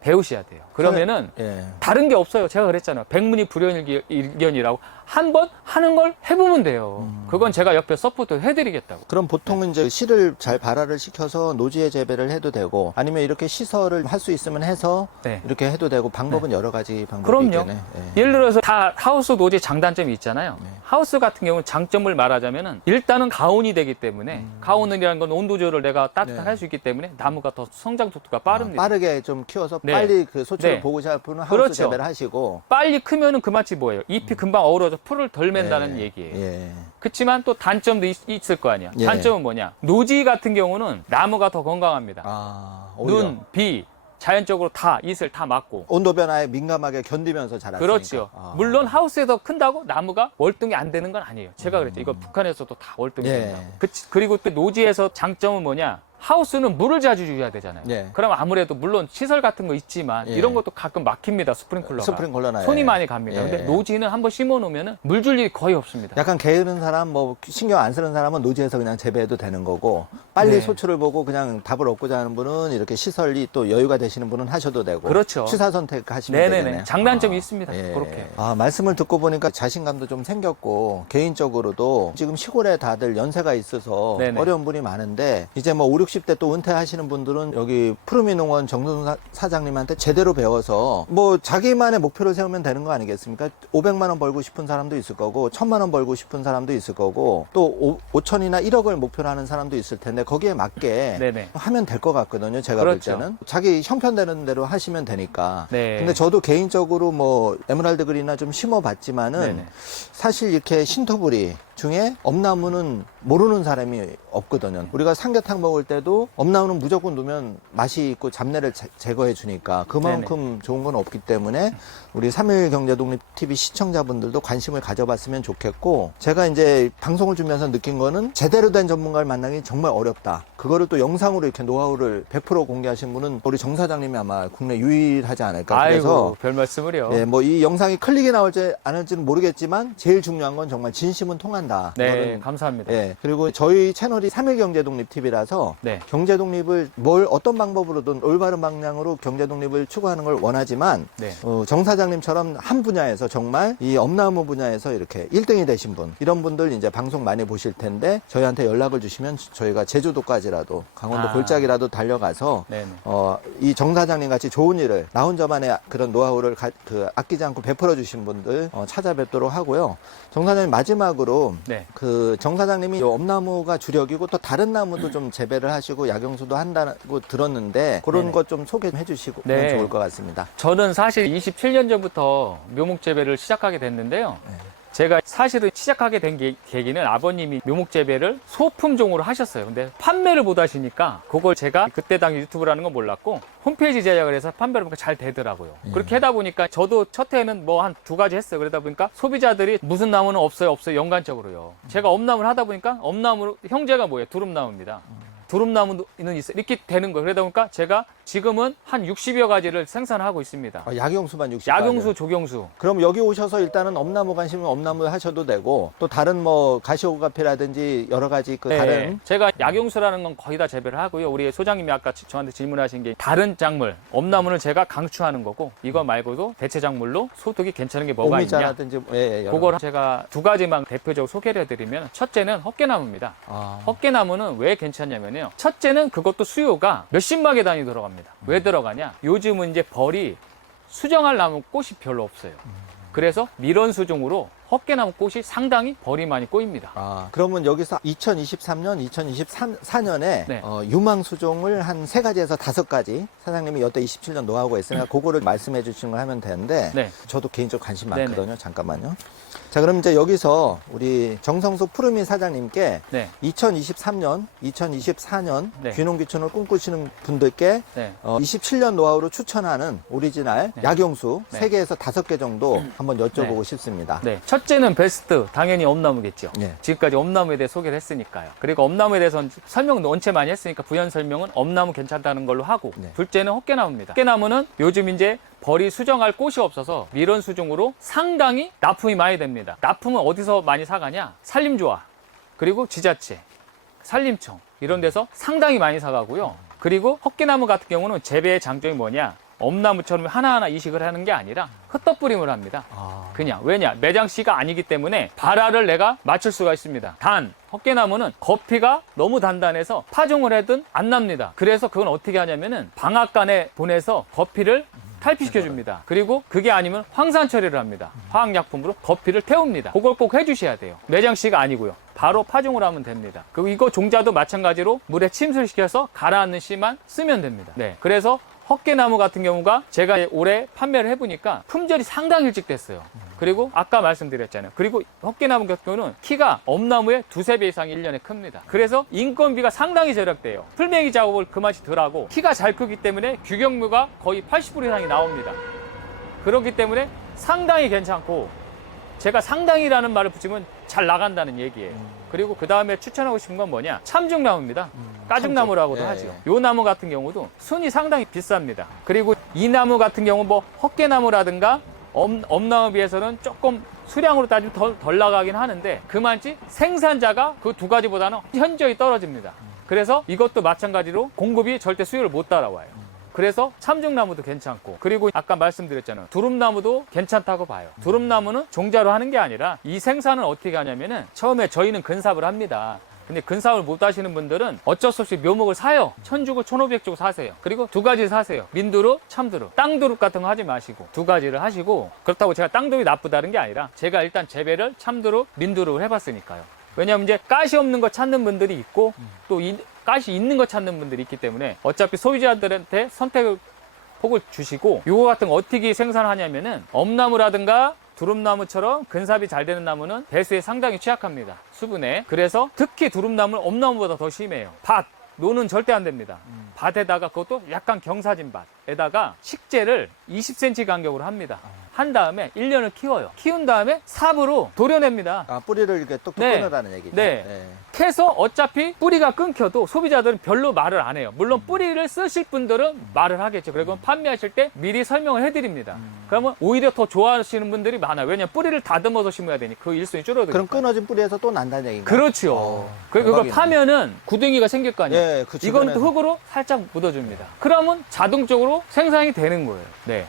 배우셔야 돼요. 그러면은 예. 다른 게 없어요. 제가 그랬잖아요. 백문이 불여일견이라고 한 번 하는 걸 해보면 돼요. 그건 제가 옆에 서포트 해드리겠다고. 그럼 보통은 이제 씨를 잘 발화를 시켜서 노지에 재배를 해도 되고 아니면 이렇게 시설을 할 수 있으면 해서 네. 이렇게 해도 되고 방법은 여러 가지 방법이 그럼요. 있겠네. 예. 예를 들어서 다 하우스 노지 장단점이 있잖아요. 하우스 같은 경우는 장점을 말하자면은 일단은 가온이 되기 때문에 가온이라는 건 온도 조절을 내가 따뜻하게 할 수 있기 때문에 나무가 더 성장 속도가 빠릅니다. 빠르게 좀 키워서 네. 빨리 그 소출을 네. 보고 싶은 하우스 그렇죠. 재배를 하시고 빨리 크면은 그만치 뭐예요? 잎이 금방 어우러져 풀을 덜 맨다는 얘기예요. 예. 그렇지만 또 단점도 있을 거 아니야. 예. 단점은 뭐냐? 노지 같은 경우는 나무가 더 건강합니다. 오히려. 눈, 비, 자연적으로 다 이슬 다 맞고. 온도 변화에 민감하게 견디면서 자라니까. 그렇죠. 물론 하우스에서 큰다고 나무가 월등히 안 되는 건 아니에요. 제가 그랬죠. 이거 북한에서도 다 월등히 예. 된다고. 그리고 또 노지에서 장점은 뭐냐? 하우스는 물을 자주 줘야 되잖아요. 예. 그럼 아무래도 물론 시설 같은 거 있지만 예. 이런 것도 가끔 막힙니다. 스프링클러가. 스프링클러나, 손이 예. 많이 갑니다. 예. 근데 노지는 한번 심어 놓으면 물 줄 일이 거의 없습니다. 약간 게으른 사람, 뭐 신경 안 쓰는 사람은 노지에서 그냥 재배해도 되는 거고, 빨리 네. 소출을 보고 그냥 답을 얻고자 하는 분은 이렇게 시설이 또 여유가 되시는 분은 하셔도 되고, 그렇죠. 취사 선택하시면 네네네. 되겠네요. 장단점이 있습니다. 예. 그렇게. 말씀을 듣고 보니까 자신감도 좀 생겼고, 개인적으로도 지금 시골에 다들 연세가 있어서 네네. 어려운 분이 많은데, 이제 뭐 5, 60대 또 은퇴하시는 분들은 여기 푸르미 농원 정선 사장님한테 제대로 배워서 뭐 자기만의 목표를 세우면 되는 거 아니겠습니까? 500만 원 벌고 싶은 사람도 있을 거고, 1000만 원 벌고 싶은 사람도 있을 거고, 또 5천이나 1억을 목표로 하는 사람도 있을 텐데, 거기에 맞게 네네. 하면 될 것 같거든요. 제가 그렇죠. 볼 때는. 자기 형편되는 대로 하시면 되니까. 네. 근데 저도 개인적으로 뭐 에메랄드 그린이나 좀 심어봤지만은 네네. 사실 이렇게 신토부리 중에 엄나무는 모르는 사람이 없거든요. 우리가 삼계탕 먹을 때도 엄나무는 무조건 넣으면 맛이 있고 잡내를 제거해 주니까 그만큼 좋은 건 없기 때문에 우리 3.1경제독립TV 시청자분들도 관심을 가져봤으면 좋겠고, 제가 이제 방송을 주면서 느낀 거는 제대로 된 전문가를 만나기 정말 어렵다. 그거를 또 영상으로 이렇게 노하우를 100% 공개하신 분은 우리 정 사장님이 아마 국내 유일하지 않을까. 그래서 아이고, 별 말씀을요. 예, 뭐 이 영상이 클릭이 나올지 안 할지는 모르겠지만 제일 중요한 건 정말 진심은 통한다. 네, 그거는, 감사합니다. 예, 그리고 저희 채널이 3.1경제독립TV라서 네. 경제독립을 어떤 방법으로든 올바른 방향으로 경제독립을 추구하는 걸 원하지만 네. 정 사장님처럼 한 분야에서 정말 이 엄나무 분야에서 이렇게 1등이 되신 분, 이런 분들 이제 방송 많이 보실 텐데 저희한테 연락을 주시면 저희가 제주도까지라도 강원도 골짜기라도 달려가서 네네. 이 정 사장님 같이 좋은 일을 나 혼자만의 그런 노하우를 아끼지 않고 베풀어 주신 분들 찾아뵙도록 하고요. 정 사장님 마지막으로 네. 그 정 사장님이 엄나무가 주력이고 또 다른 나무도 좀 재배를 하시고 약용수도 한다고 들었는데 그런 네네. 것 좀 소개해 주시면 네. 좋을 것 같습니다. 저는 사실 27년 전부터 묘목 재배를 시작하게 됐는데요. 네. 제가 사실은 시작하게 된 계기는 아버님이 묘목 재배를 소품종으로 하셨어요. 근데 판매를 못 하시니까 그걸 제가 그때 당시 유튜브라는 건 몰랐고 홈페이지 제작을 해서 판매를 보니까 잘 되더라고요. 그렇게 하다 보니까 저도 첫 해에는 뭐 한 2가지 했어요. 그러다 보니까 소비자들이 무슨 나무는 없어요 연관적으로요. 제가 엄나무를 하다 보니까 엄나무 형제가 뭐예요? 두릅나무입니다. 두릅나무는 있어요. 이렇게 되는 거예요. 그러다 보니까 제가 지금은 한 60여 가지를 생산하고 있습니다. 약용수만 60. 약용수, 조경수. 그럼 여기 오셔서 일단은 엄나무 관심은 엄나무 하셔도 되고 또 다른 뭐 가시오가피라든지 여러 가지 그 네, 다른 제가 약용수라는 건 거의 다 재배를 하고요. 우리 소장님이 아까 저한테 질문하신 게 다른 작물, 엄나무는 제가 강추하는 거고 이거 말고도 대체 작물로 소득이 괜찮은 게 뭐가 있냐? 오미자라든지 여러 그걸 제가 2가지만 대표적으로 소개를 해드리면 첫째는 헛개나무입니다. 헛개나무는 왜 괜찮냐면요. 첫째는 그것도 수요가 몇십만 개 단위 들어갑니다. 왜 들어가냐? 요즘은 이제 벌이 수정할 나무 꽃이 별로 없어요. 그래서 밀원수종으로 헛개나무 꽃이 상당히 벌이 많이 꼬입니다. 그러면 여기서 2023년, 2024년에 네. 유망수종을 한 3가지에서 5가지 사장님이 여태 27년 노하우가 있으니까 그거를 말씀해 주시는 걸 하면 되는데 네. 저도 개인적으로 관심 네네. 많거든요. 잠깐만요. 자, 그럼 이제 여기서 우리 정성수 푸르미 사장님께 네. 2023년, 2024년 네. 귀농귀촌을 꿈꾸시는 분들께 네. 27년 노하우로 추천하는 오리지널 네. 약용수 네. 3개에서 5개 정도 한번 여쭤보고 네. 싶습니다. 네. 첫째는 베스트, 당연히 엄나무겠죠. 네. 지금까지 엄나무에 대해 소개를 했으니까요. 그리고 엄나무에 대해서는 설명도 원체 많이 했으니까 부연 설명은 엄나무 괜찮다는 걸로 하고, 네. 둘째는 헛개나무입니다. 헛개나무는 요즘 이제 벌이 수정할 꽃이 없어서 밀원 수종으로 상당히 납품이 많이 됩니다. 납품은 어디서 많이 사가냐? 산림조합, 그리고 지자체, 산림청 이런 데서 상당히 많이 사가고요. 그리고 헛개나무 같은 경우는 재배의 장점이 뭐냐? 엄나무처럼 하나하나 이식을 하는 게 아니라 흩어뿌림을 합니다. 그냥 왜냐? 매장씨가 아니기 때문에 발화를 내가 맞출 수가 있습니다. 단 헛개나무는 거피가 너무 단단해서 파종을 해든 안 납니다. 그래서 그건 어떻게 하냐면은 방앗간에 보내서 거피를 탈피시켜 줍니다. 그리고 그게 아니면 황산 처리를 합니다. 화학약품으로 거피를 태웁니다. 그걸 꼭 해주셔야 돼요. 매장씨가 아니고요. 바로 파종을 하면 됩니다. 그리고 이거 종자도 마찬가지로 물에 침수시켜서 가라앉는 씨만 쓰면 됩니다. 네, 그래서 헛개나무 같은 경우가 제가 올해 판매를 해보니까 품절이 상당히 일찍 됐어요. 그리고 아까 말씀드렸잖아요. 그리고 헛개나무 같은 경우는 키가 엄나무의 2~3배 이상이 1년에 큽니다. 그래서 인건비가 상당히 절약돼요. 풀매기 작업을 그 맛이 덜하고 키가 잘 크기 때문에 규격무가 거의 80% 이상이 나옵니다. 그렇기 때문에 상당히 괜찮고, 제가 상당히라는 말을 붙이면 잘 나간다는 얘기예요. 그리고 그 다음에 추천하고 싶은 건 뭐냐? 참중나무입니다. 까죽나무라고도 예, 하죠. 예. 요 나무 같은 경우도 순이 상당히 비쌉니다. 그리고 이 나무 같은 경우 뭐 헛개나무라든가 엄나무에 비해서는 조금 수량으로 따지면 덜 나가긴 하는데 그만치 생산자가 그 두 가지보다는 현저히 떨어집니다. 그래서 이것도 마찬가지로 공급이 절대 수요를 못 따라와요. 그래서 참중나무도 괜찮고, 그리고 아까 말씀드렸잖아요. 두릅나무도 괜찮다고 봐요. 두릅나무는 종자로 하는 게 아니라 이 생산은 어떻게 하냐면은 처음에 저희는 근삽을 합니다. 근데 근삽을 못 하시는 분들은 어쩔 수 없이 묘목을 사요. 1,000 주고 1,500 주고 사세요. 그리고 두 가지 사세요. 민두릅, 참두릅. 땅두릅 같은 거 하지 마시고 두 가지를 하시고, 그렇다고 제가 땅두릅이 나쁘다는 게 아니라 제가 일단 재배를 참두릅, 민두릅을 해봤으니까요. 왜냐면 이제 가시 없는 거 찾는 분들이 있고 또 가시 있는 거 찾는 분들이 있기 때문에 어차피 소비자들한테 선택을 폭을 주시고, 요거 같은 거 어떻게 생산하냐면은 엄나무라든가 두릅나무처럼 근삽이 잘 되는 나무는 배수에 상당히 취약합니다. 수분에. 그래서 특히 두릅나무는 엄나무보다 더 심해요. 밭, 노는 절대 안 됩니다. 밭에다가 그것도 약간 경사진 밭에다가 식재를 20cm 간격으로 합니다. 한 다음에 1년을 키워요. 키운 다음에 삽으로 도려냅니다. 아, 뿌리를 이렇게 똑똑 네. 끊으라는 얘기죠. 네. 네. 캐서 어차피 뿌리가 끊겨도 소비자들은 별로 말을 안 해요. 물론 뿌리를 쓰실 분들은 말을 하겠죠. 그리고 판매하실 때 미리 설명을 해드립니다. 그러면 오히려 더 좋아하시는 분들이 많아요. 왜냐하면 뿌리를 다듬어서 심어야 되니 그 일손이 줄어들어요. 그럼 끊어진 뿌리에서 또 난다는 얘기인가요? 그렇죠. 그리고 그걸 대박이네. 파면은 구덩이가 생길 거 아니에요. 예, 그 이건 주변에서. 또 흙으로 살짝 묻어줍니다. 그러면 자동적으로 생산이 되는 거예요. 네.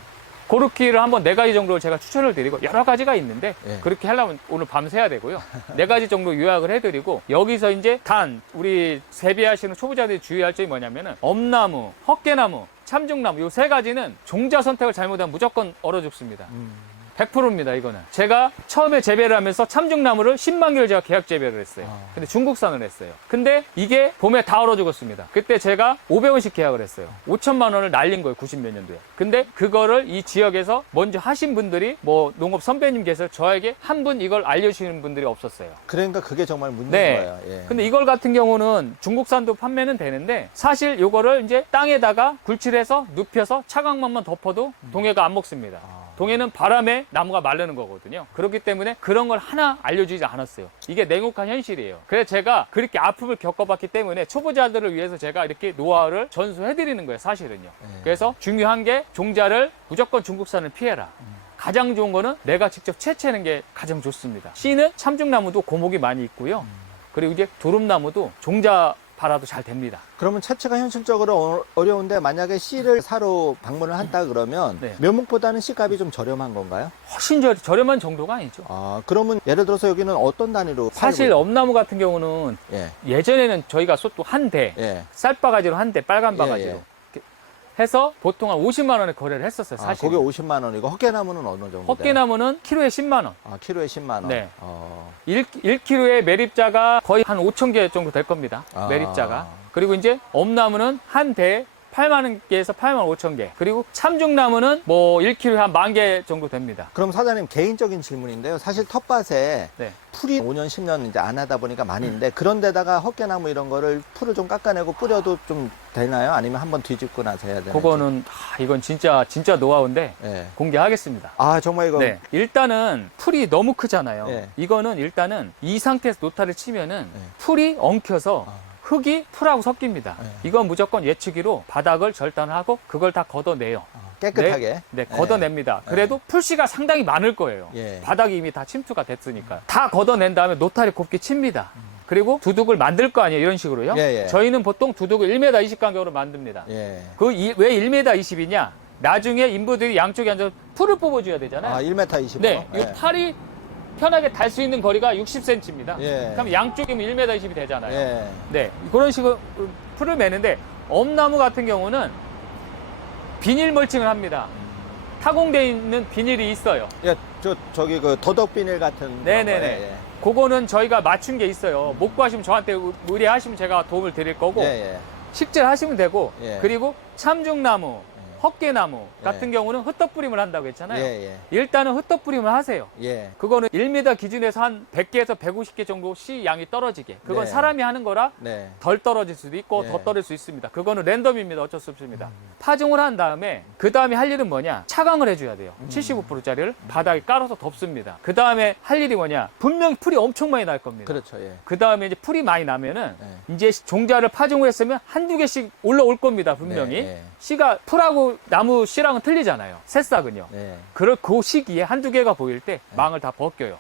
그렇기를 한번 4가지 정도를 제가 추천을 드리고, 여러 가지가 있는데 예. 그렇게 하려면 오늘 밤 새야 되고요. 4가지 정도 요약을 해드리고, 여기서 이제 단 우리 재배하시는 초보자들이 주의할 점이 뭐냐면은 엄나무, 헛개나무, 참중나무 요 3가지는 종자 선택을 잘못하면 무조건 얼어 죽습니다. 100%입니다, 이거는. 제가 처음에 재배를 하면서 참중나무를 10만 개를 제가 계약 재배를 했어요. 근데 중국산을 했어요. 근데 이게 봄에 다 얼어 죽었습니다. 그때 제가 500원씩 계약을 했어요. 5천만 원을 날린 거예요, 90몇 년도에. 근데 그거를 이 지역에서 먼저 하신 분들이, 뭐 농업 선배님께서 저에게 한 분 이걸 알려주시는 분들이 없었어요. 그러니까 그게 정말 문제인 네. 거예요. 예. 근데 이걸 같은 경우는 중국산도 판매는 되는데, 사실 요거를 이제 땅에다가 굴칠해서 눕혀서 차광만만 덮어도 동해가 안 먹습니다. 동해는 바람에 나무가 마르는 거거든요. 그렇기 때문에 그런 걸 하나 알려주지 않았어요. 이게 냉혹한 현실이에요. 그래서 제가 그렇게 아픔을 겪어봤기 때문에 초보자들을 위해서 제가 이렇게 노하우를 전수해드리는 거예요, 사실은요. 그래서 중요한 게 종자를 무조건 중국산을 피해라. 가장 좋은 거는 내가 직접 채취하는 게 가장 좋습니다. 씨는 참중나무도 고목이 많이 있고요. 그리고 이제 두릅나무도 종자 팔아도 잘 됩니다. 그러면 채취가 현실적으로 어려운데 만약에 씨를 사러 방문을 한다 그러면 네. 묘목보다는 씨값이 좀 저렴한 건가요? 훨씬 저렴한 정도가 아니죠. 아, 그러면 예를 들어서 여기는 어떤 단위로 사실 팔고 엄나무 같은 경우는 예. 예전에는 저희가 또 한 대, 예. 쌀바가지로 한 대, 빨간 바가지로 예. 이렇게 해서 보통 한 50만 원에 거래를 했었어요, 아, 사실. 그게 50만 원이고 헛개나무는 어느 정도? 헛개나무는 키로에 10만 원. 아, 키로에 10만 원. 네. 1 1kg의 매립자가 거의 한 5천 개 정도 될 겁니다. 아. 매립자가. 그리고 이제 엄나무는 한 대에 8만 개에서 8만 5천 개. 그리고 참중나무는 뭐 1kg에 한 1만 개 정도 됩니다. 그럼 사장님 개인적인 질문인데요. 사실 텃밭에 네. 풀이 5년, 10년 이제 안 하다 보니까 많이 있는데 그런 데다가 헛개나무 이런 거를 풀을 좀 깎아내고 뿌려도 좀 되나요? 아니면 한번 뒤집고 나서 해야 되나요? 그거는 이건 진짜 노하우인데 예. 공개하겠습니다. 아, 정말 이거 네. 일단은 풀이 너무 크잖아요. 네. 이거는 일단은 이 상태에서 노타를 치면은 네. 풀이 엉켜서 흙이 풀하고 섞입니다. 네. 이건 무조건 예측기로 바닥을 절단하고 그걸 다 걷어내요. 깨끗하게. 네, 걷어냅니다. 그래도 풀씨가 상당히 많을 거예요. 예. 바닥이 이미 다 침투가 됐으니까. 다 걷어낸 다음에 노타리 곱게 칩니다. 그리고 두둑을 만들 거 아니에요, 이런 식으로요. 예, 예. 저희는 보통 두둑을 1m 20 간격으로 만듭니다. 예. 왜 1m 20이냐? 나중에 인부들이 양쪽에 앉아서 풀을 뽑아줘야 되잖아요. 아, 1m 20. 네, 이 팔이 편하게 달 수 있는 거리가 60cm입니다. 예. 그럼 양쪽이면 1m 20이 되잖아요. 예. 네, 그런 식으로 풀을 매는데 엄나무 같은 경우는 비닐 멀칭을 합니다. 타공되어 있는 비닐이 있어요. 예, 저기 그 도덕 비닐 같은. 네네네. 거, 예, 그거는 저희가 맞춘 게 있어요. 못 구하시면 저한테 의뢰하시면 제가 도움을 드릴 거고 예, 예. 식재를 하시면 되고 예. 그리고 참중나무, 헛개나무 같은 경우는 흩떡 뿌림을 한다고 했잖아요. 예, 예. 일단은 흩떡 뿌림을 하세요. 예. 그거는 1m 기준에서 한 100개에서 150개 정도 씨 양이 떨어지게. 그건 네. 사람이 하는 거라 네. 덜 떨어질 수도 있고 네. 더 떨어질 수 있습니다. 그거는 랜덤입니다. 어쩔 수 없습니다. 파종을 한 다음에 그 다음에 할 일은 뭐냐? 차광을 해줘야 돼요. 75%짜리를 바닥에 깔아서 덮습니다. 그 다음에 할 일이 뭐냐? 분명 풀이 엄청 많이 날 겁니다. 그렇죠. 예. 그 다음에 이제 풀이 많이 나면은 네. 이제 종자를 파종을 했으면 한두 개씩 올라올 겁니다. 분명히. 네. 씨가 풀하고 나무 씨랑은 틀리잖아요. 새싹은요. 네. 그 시기에 한두 개가 보일 때 망을 다 벗겨요.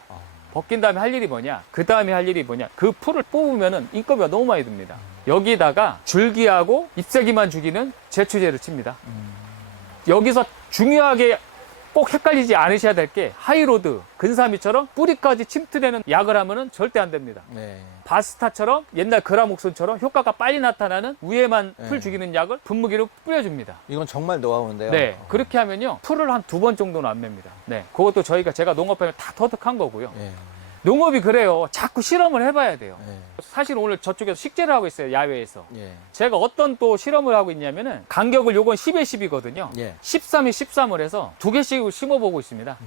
벗긴 다음에 할 일이 뭐냐? 그 다음에 할 일이 뭐냐? 그 풀을 뽑으면은 인건비가 너무 많이 듭니다. 여기다가 줄기하고 잎새기만 죽이는 제초제를 칩니다. 여기서 중요하게 꼭 헷갈리지 않으셔야 될 게 하이로드, 근사미처럼 뿌리까지 침투되는 약을 하면은 절대 안 됩니다. 네. 바스타처럼 옛날 그라목손처럼 효과가 빨리 나타나는 위에만 풀 네. 죽이는 약을 분무기로 뿌려줍니다. 이건 정말 노하우인데요. 네, 그렇게 하면요 풀을 한 2번 정도는 안 맵니다. 네, 그것도 제가 농업하면 다 터득한 거고요. 예. 농업이 그래요. 자꾸 실험을 해봐야 돼요. 예. 사실 오늘 저쪽에서 식재를 하고 있어요. 야외에서. 예. 제가 어떤 또 실험을 하고 있냐면은 간격을 요건 10에 10이거든요. 예. 13에 13을 해서 2개씩 심어보고 있습니다.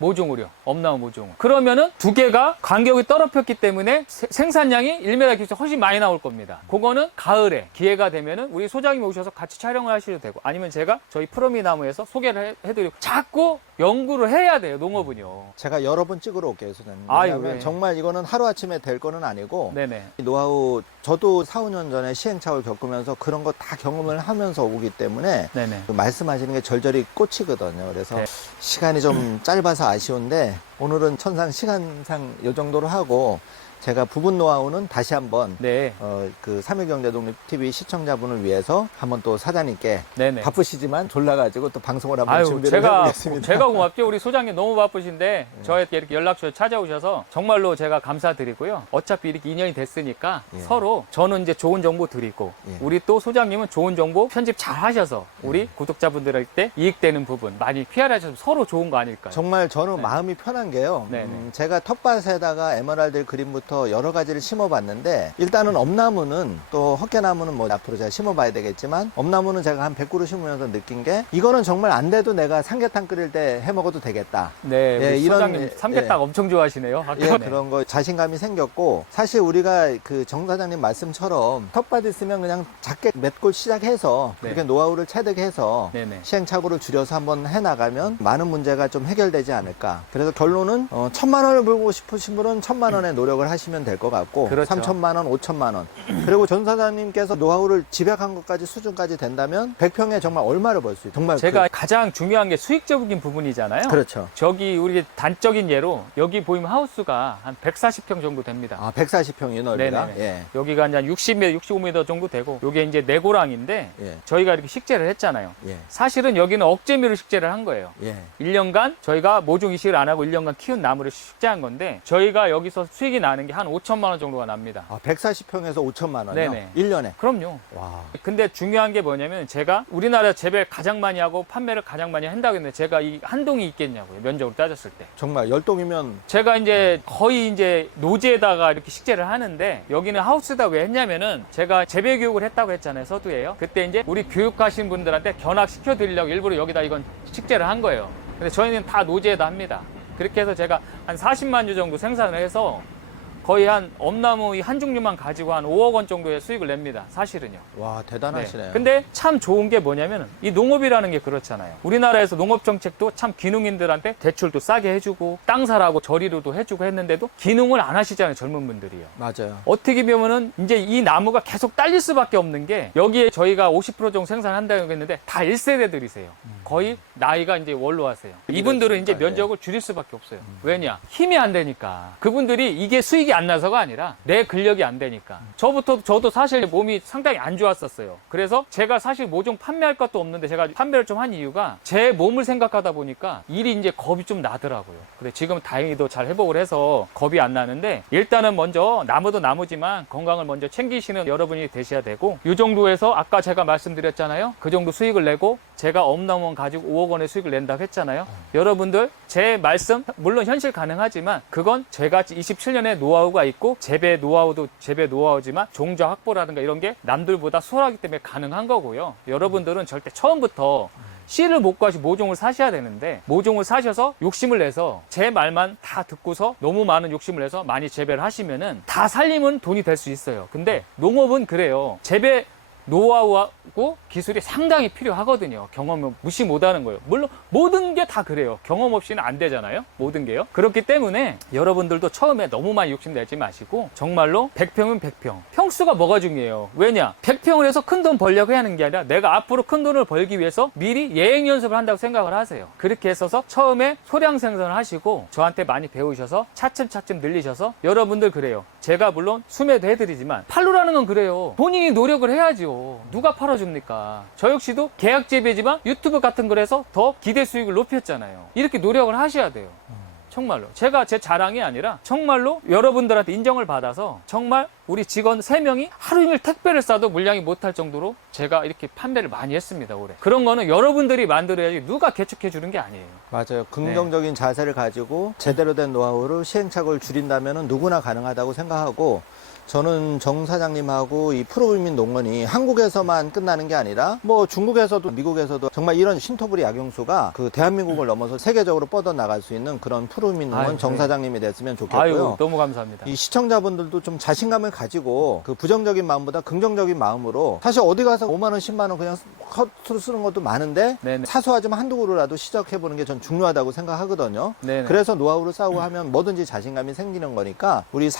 모종으로요. 엄나무 모종. 그러면은 2개가 간격이 떨어졌기 때문에 생산량이 1m 기준 훨씬 많이 나올 겁니다. 그거는 가을에 기회가 되면은 우리 소장님이 오셔서 같이 촬영을 하셔도 되고 아니면 제가 저희 프로미 나무에서 소개를 해드리고 자꾸 연구를 해야 돼요. 농업은요. 제가 여러 번 찍으러 올게요, 소장님. 아유, 왜냐하면 네. 정말 이거는 하루아침에 될 거는 아니고 네네. 이 노하우 저도 4, 5년 전에 시행착오를 겪으면서 그런 거 다 경험을 하면서 오기 때문에 네네. 그 말씀하시는 게 절절히 꽂히거든요. 그래서 네. 시간이 좀 짧아서 아쉬운데 오늘은 천상 시간상 이 정도로 하고 제가 부분 노하우는 다시 한번 네. 그 삼일경제독립TV 시청자분을 위해서 한번 또 사장님께 네네. 바쁘시지만 졸라가지고 또 방송을 한번 아유, 준비를 해보겠습니다. 제가 고맙죠. 우리 소장님 너무 바쁘신데 저에게 이렇게 연락처에 찾아오셔서 정말로 제가 감사드리고요. 어차피 이렇게 인연이 됐으니까 예. 서로 저는 이제 좋은 정보 드리고 예. 우리 또 소장님은 좋은 정보 편집 잘 하셔서 우리 구독자분들한테 이익되는 부분 많이 피하셔서 서로 좋은 거 아닐까요? 정말 저는 네. 마음이 편한 게요. 네네. 제가 텃밭에다가 에메랄드 그린부터 여러 가지를 심어봤는데 일단은 엄나무는 또 헛개나무는 뭐 앞으로 제가 심어봐야 되겠지만 엄나무는 제가 한 100그루 심으면서 느낀 게 이거는 정말 안 돼도 내가 삼계탕 끓일 때 해먹어도 되겠다. 네, 우리 예, 이런, 소장님 예, 삼계탕 엄청 좋아하시네요. 아까. 예, 네. 그런 거 자신감이 생겼고 사실 우리가 그 정 사장님 말씀처럼 텃밭 있으면 그냥 작게 몇 골 시작해서 네. 그렇게 노하우를 체득해서 네네. 시행착오를 줄여서 한번 해나가면 많은 문제가 좀 해결되지 않을까. 그래서 결론은 1,000만 원을 벌고 싶으신 분은 1,000만 원의 노력을 하시면 될 것 같고 그렇죠. 3,000만 원, 5,000만 원. 그리고 전 사장님께서 노하우를 집약한 것까지 수준까지 된다면 100평에 정말 얼마를 벌 수 있어요. 정말 제가 가장 중요한 게 수익적인 부분이잖아요. 그렇죠. 저기 우리 단적인 예로 여기 보이면 하우스가 한 140평 정도 됩니다. 아, 140평이 넓이가. 네네네. 예. 여기가 한 60m, 65m 정도 되고 요게 이제 내고랑인데 예. 저희가 이렇게 식재를 했잖아요. 예. 사실은 여기는 억제미로 식재를 한 거예요. 예. 1년간 저희가 모종 이식을 안 하고 1년간 키운 나무를 식재한 건데 저희가 여기서 수익이 나는 게 한 5천만 원 정도가 납니다. 아, 140평에서 5천만 원이요? 네네. 1년에. 그럼요. 와. 근데 중요한 게 뭐냐면 제가 우리나라 재배를 가장 많이 하고 판매를 가장 많이 한다고 했는데 제가 이 한동이 있겠냐고요. 면적으로 따졌을 때. 정말 열동이면 제가 이제 거의 이제 노지에다가 이렇게 식재를 하는데 여기는 하우스다 왜 했냐면은 제가 재배 교육을 했다고 했잖아요. 서두에요. 그때 이제 우리 교육하신 분들한테 견학시켜 드리려고 일부러 여기다 이건 식재를 한 거예요. 근데 저희는 다 노지에다 합니다. 그렇게 해서 제가 한 40만 주 정도 생산을 해서 거의 한 엄나무 이 한 종류만 가지고 한 5억 원 정도의 수익을 냅니다. 사실은요. 와, 대단하시네요. 근데 참 좋은 게 뭐냐면 이 농업이라는 게 그렇잖아요. 우리나라에서 농업 정책도 참 기농인들한테 대출도 싸게 해주고 땅 사라고 저리로도 해주고 했는데도 기농을 안 하시잖아요. 젊은 분들이요. 맞아요. 어떻게 보면은 이제 이 나무가 계속 딸릴 수밖에 없는 게 여기에 저희가 50% 정도 생산한다고 했는데 다 1세대들이세요. 거의 나이가 이제 원로하세요. 이분들은 이제 면적을 줄일 수밖에 없어요. 왜냐? 힘이 안 되니까. 그분들이 이게 수익이 안 나서가 아니라 내 근력이 안 되니까. 저도 사실 몸이 상당히 안 좋았었어요. 그래서 제가 사실 모종 판매할 것도 없는데 제가 판매를 좀 한 이유가 제 몸을 생각하다 보니까 일이 이제 겁이 좀 나더라고요. 그래 지금 다행히도 잘 회복을 해서 겁이 안 나는데 일단은 먼저 나무도 나무지만 건강을 먼저 챙기시는 여러분이 되셔야 되고 이 정도에서 아까 제가 말씀드렸잖아요. 그 정도 수익을 내고 제가 엄나무 가지고 5억 원의 수익을 낸다고 했잖아요. 여러분들 제 말씀 물론 현실 가능하지만 그건 제가 27년의 노하우가 있고 재배 노하우도 재배 노하우지만 종자 확보라든가 이런 게 남들보다 수월하기 때문에 가능한 거고요. 여러분들은 절대 처음부터 씨를 못 구하시 모종을 사셔야 되는데 모종을 사셔서 욕심을 내서 제 말만 다 듣고서 너무 많은 욕심을 내서 많이 재배를 하시면은 다 살리면 돈이 될 수 있어요. 근데 농업은 그래요. 재배 노하우하고 기술이 상당히 필요하거든요. 경험을 무시 못하는 거예요. 물론 모든 게 다 그래요. 경험 없이는 안 되잖아요. 모든 게요. 그렇기 때문에 여러분들도 처음에 너무 많이 욕심내지 마시고 정말로 100평은 100평. 평수가 뭐가 중요해요. 왜냐? 100평을 해서 큰 돈 벌려고 하는 게 아니라 내가 앞으로 큰 돈을 벌기 위해서 미리 예행 연습을 한다고 생각을 하세요. 그렇게 했어서 처음에 소량 생산을 하시고 저한테 많이 배우셔서 차츰차츰 늘리셔서 여러분들 그래요. 제가 물론 수매도 해드리지만 팔로라는 건 그래요. 본인이 노력을 해야죠. 누가 팔아줍니까? 저 역시도 계약 재배지만 유튜브 같은 걸 해서 더 기대 수익을 높였잖아요. 이렇게 노력을 하셔야 돼요. 정말로. 제가 제 자랑이 아니라 정말로 여러분들한테 인정을 받아서 정말 우리 직원 3명이 하루 종일 택배를 싸도 물량이 못할 정도로 제가 이렇게 판매를 많이 했습니다, 올해. 그런 거는 여러분들이 만들어야지 누가 개척해 주는 게 아니에요. 맞아요. 긍정적인 자세를 가지고 제대로 된 노하우를 시행착오를 줄인다면 누구나 가능하다고 생각하고 저는 정 사장님하고 이 프로블민 농원이 한국에서만 끝나는 게 아니라 뭐 중국에서도 미국에서도 정말 이런 신토부리 약용수가 그 대한민국을 넘어서 세계적으로 뻗어나갈 수 있는 그런 프로블민 농원 정 사장님이 됐으면 좋겠고요. 아유, 너무 감사합니다. 이 시청자분들도 좀 자신감을 가지고 그 부정적인 마음보다 긍정적인 마음으로 사실 어디 가서 5만 원, 10만 원 그냥 컷으로 쓰는 것도 많은데 네네. 사소하지만 한두 그루라도 시작해보는 게 전 중요하다고 생각하거든요. 네네. 그래서 노하우를 쌓고 하면 뭐든지 자신감이 생기는 거니까 우리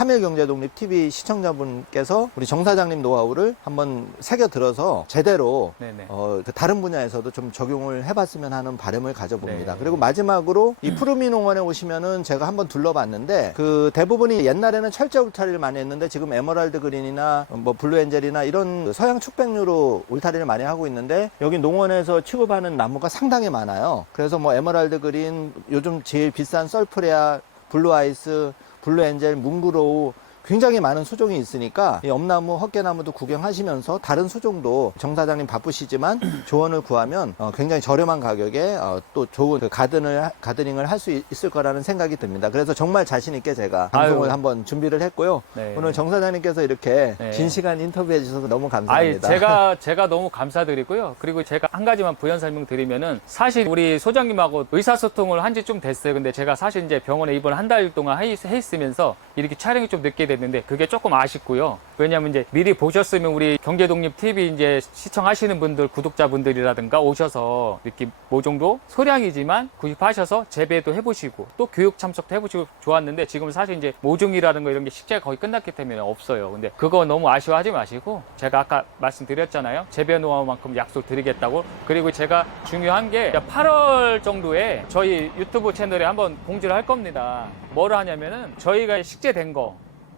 3.1경제독립TV 시청자분께서 우리 정 사장님 노하우를 한번 새겨 들어서 제대로 네네. 그 다른 분야에서도 좀 적용을 해봤으면 하는 바람을 가져봅니다. 네. 그리고 마지막으로 이 푸르미 농원에 오시면은 제가 한번 둘러봤는데 그 대부분이 옛날에는 철제 울타리를 많이 했는데 지금 에메랄드 그린이나 뭐 블루 엔젤이나 이런 그 서양 축백류로 울타리를 많이 하고 있는데 여기 농원에서 취급하는 나무가 상당히 많아요. 그래서 뭐 에메랄드 그린, 요즘 제일 비싼 썰프레아, 블루 아이스, 블루 엔젤, 뭉그로우 굉장히 많은 수종이 있으니까 이 엄나무, 헛개나무도 구경하시면서 다른 수종도 정 사장님 바쁘시지만 조언을 구하면 굉장히 저렴한 가격에 또 좋은 그 가드닝을 할 수 있을 거라는 생각이 듭니다. 그래서 정말 자신 있게 제가 방송을 한번 준비를 했고요. 네. 오늘 정 사장님께서 이렇게 네. 긴 시간 인터뷰해 주셔서 너무 감사합니다. 제가 너무 감사드리고요. 그리고 제가 한 가지만 부연 설명드리면은 사실 우리 소장님하고 의사소통을 한 지 좀 됐어요. 근데 제가 사실 이제 병원에 입원 한 달 동안 해 있으면서 이렇게 촬영이 좀 늦게 됐는데 그게 조금 아쉽고요. 왜냐면 이제 미리 보셨으면 우리 경제독립TV 이제 시청하시는 분들, 구독자분들이라든가 오셔서 이렇게 모종도 소량이지만 구입하셔서 재배도 해보시고 또 교육 참석도 해보시고 좋았는데 지금 사실 이제 모종이라든가 이런 게 식재가 거의 끝났기 때문에 없어요. 근데 그거 너무 아쉬워하지 마시고 제가 아까 말씀드렸잖아요. 재배 노하우만큼 약속 드리겠다고. 그리고 제가 중요한 게 8월 정도에 저희 유튜브 채널에 한번 공지를 할 겁니다. 뭐를 하냐면은 저희가 식재된 거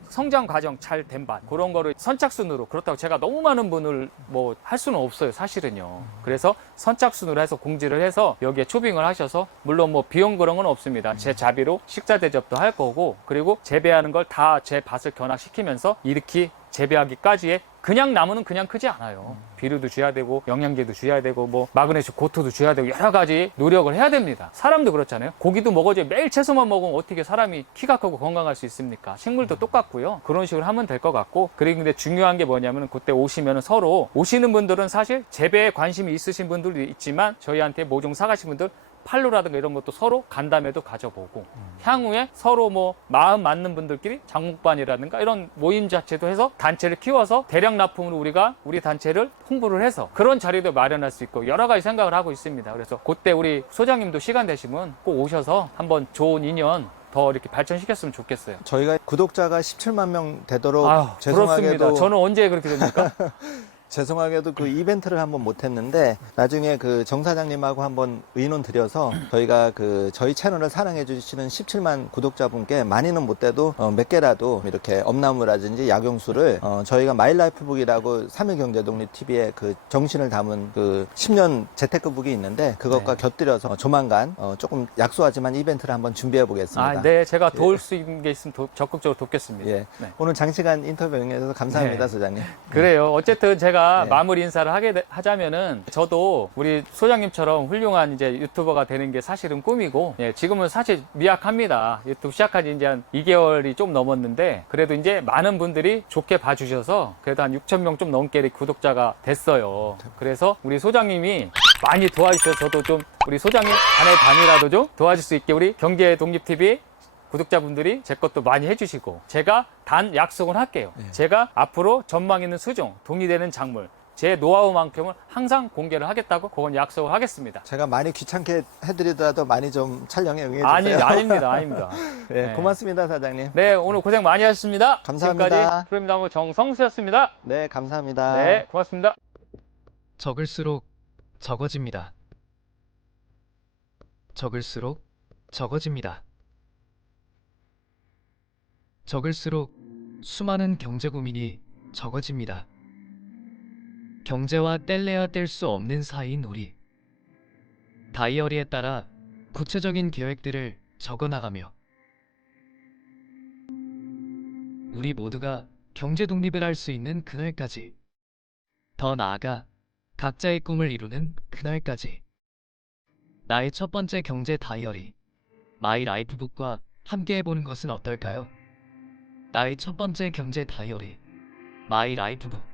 성장 과정 잘 된 밭 그런 거를 선착순으로 그렇다고 제가 너무 많은 분을 뭐 할 수는 없어요 사실은요. 그래서 선착순으로 해서 공지를 해서 여기에 초빙을 하셔서 물론 뭐 비용 그런 건 없습니다. 제 자비로 식자 대접도 할 거고 그리고 재배하는 걸 다 제 밭을 견학시키면서 이렇게 재배하기까지의 그냥 나무는 그냥 크지 않아요. 비료도 줘야 되고 영양제도 줘야 되고 뭐 마그네슘 고토도 줘야 되고 여러 가지 노력을 해야 됩니다. 사람도 그렇잖아요. 고기도 먹어줘야 매일 채소만 먹으면 어떻게 사람이 키가 크고 건강할 수 있습니까? 식물도 똑같고요. 그런 식으로 하면 될 것 같고 그리고 근데 중요한 게 뭐냐면 그때 오시면 서로 오시는 분들은 사실 재배에 관심이 있으신 분들도 있지만 저희한테 모종 사가신 분들 팔로라든가 이런 것도 서로 간담회도 가져보고 향후에 서로 뭐 마음 맞는 분들끼리 장목반이라든가 이런 모임 자체도 해서 단체를 키워서 대량 납품으로 우리가 우리 단체를 홍보를 해서 그런 자리도 마련할 수 있고 여러 가지 생각을 하고 있습니다. 그래서 그때 우리 소장님도 시간 되시면 꼭 오셔서 한번 좋은 인연 더 이렇게 발전시켰으면 좋겠어요. 저희가 구독자가 17만 명 되도록 부럽습니다. 죄송하게도 저는 언제 그렇게 됩니까? 죄송하게도 그 이벤트를 한번 못했는데 나중에 그 정 사장님하고 한번 의논 드려서 저희가 그 저희 채널을 사랑해 주시는 17만 구독자분께 많이는 못 돼도 몇 개라도 이렇게 엄나무라든지 약용수를 저희가 마일라이프북이라고 3.1경제독립TV의 그 정신을 담은 그 10년 재테크북이 있는데 그것과 곁들여서 조만간 조금 약소하지만 이벤트를 한번 준비해 보겠습니다. 네, 제가 도울 수 있는 게 있으면 적극적으로 돕겠습니다. 예. 네. 오늘 장시간 인터뷰 응해주셔서 감사합니다, 네. 소장님. 그래요. 어쨌든 제가 네. 마무리 인사를 하자면은 저도 우리 소장님처럼 훌륭한 이제 유튜버가 되는 게 사실은 꿈이고 예, 지금은 사실 미약합니다. 유튜브 시작한 지 이제 한 2개월이 좀 넘었는데 그래도 이제 많은 분들이 좋게 봐주셔서 그래도 한 6,000명 좀 넘게 구독자가 됐어요. 그래서 우리 소장님이 많이 도와주셔서 저도 좀 우리 소장님 하나의 밤이라도 좀 도와줄 수 있게 우리 경제 독립 TV 구독자분들이 제 것도 많이 해주시고 제가 단 약속은 할게요. 제가 앞으로 전망 있는 수종, 돈이 되는 작물 제 노하우만큼은 항상 공개를 하겠다고 그건 약속을 하겠습니다. 제가 많이 귀찮게 해드리더라도 많이 좀 촬영에 응해주세요. 아닙니다. 네, 네. 고맙습니다, 사장님. 네, 오늘 고생 많이 하셨습니다. 감사합니다. 지금까지 프로임나무 정성수였습니다. 네, 감사합니다. 네, 고맙습니다. 적을수록 적어집니다. 적을수록 적어집니다. 적을수록 수많은 경제 고민이 적어집니다. 경제와 뗄래야 뗄 수 없는 사이인 우리. 다이어리에 따라 구체적인 계획들을 적어나가며 우리 모두가 경제 독립을 할 수 있는 그날까지, 더 나아가 각자의 꿈을 이루는 그날까지 나의 첫 번째 경제 다이어리 마이 라이프북과 함께 해보는 것은 어떨까요? 나의 첫 번째 경제 다이어리 마이 라이프북.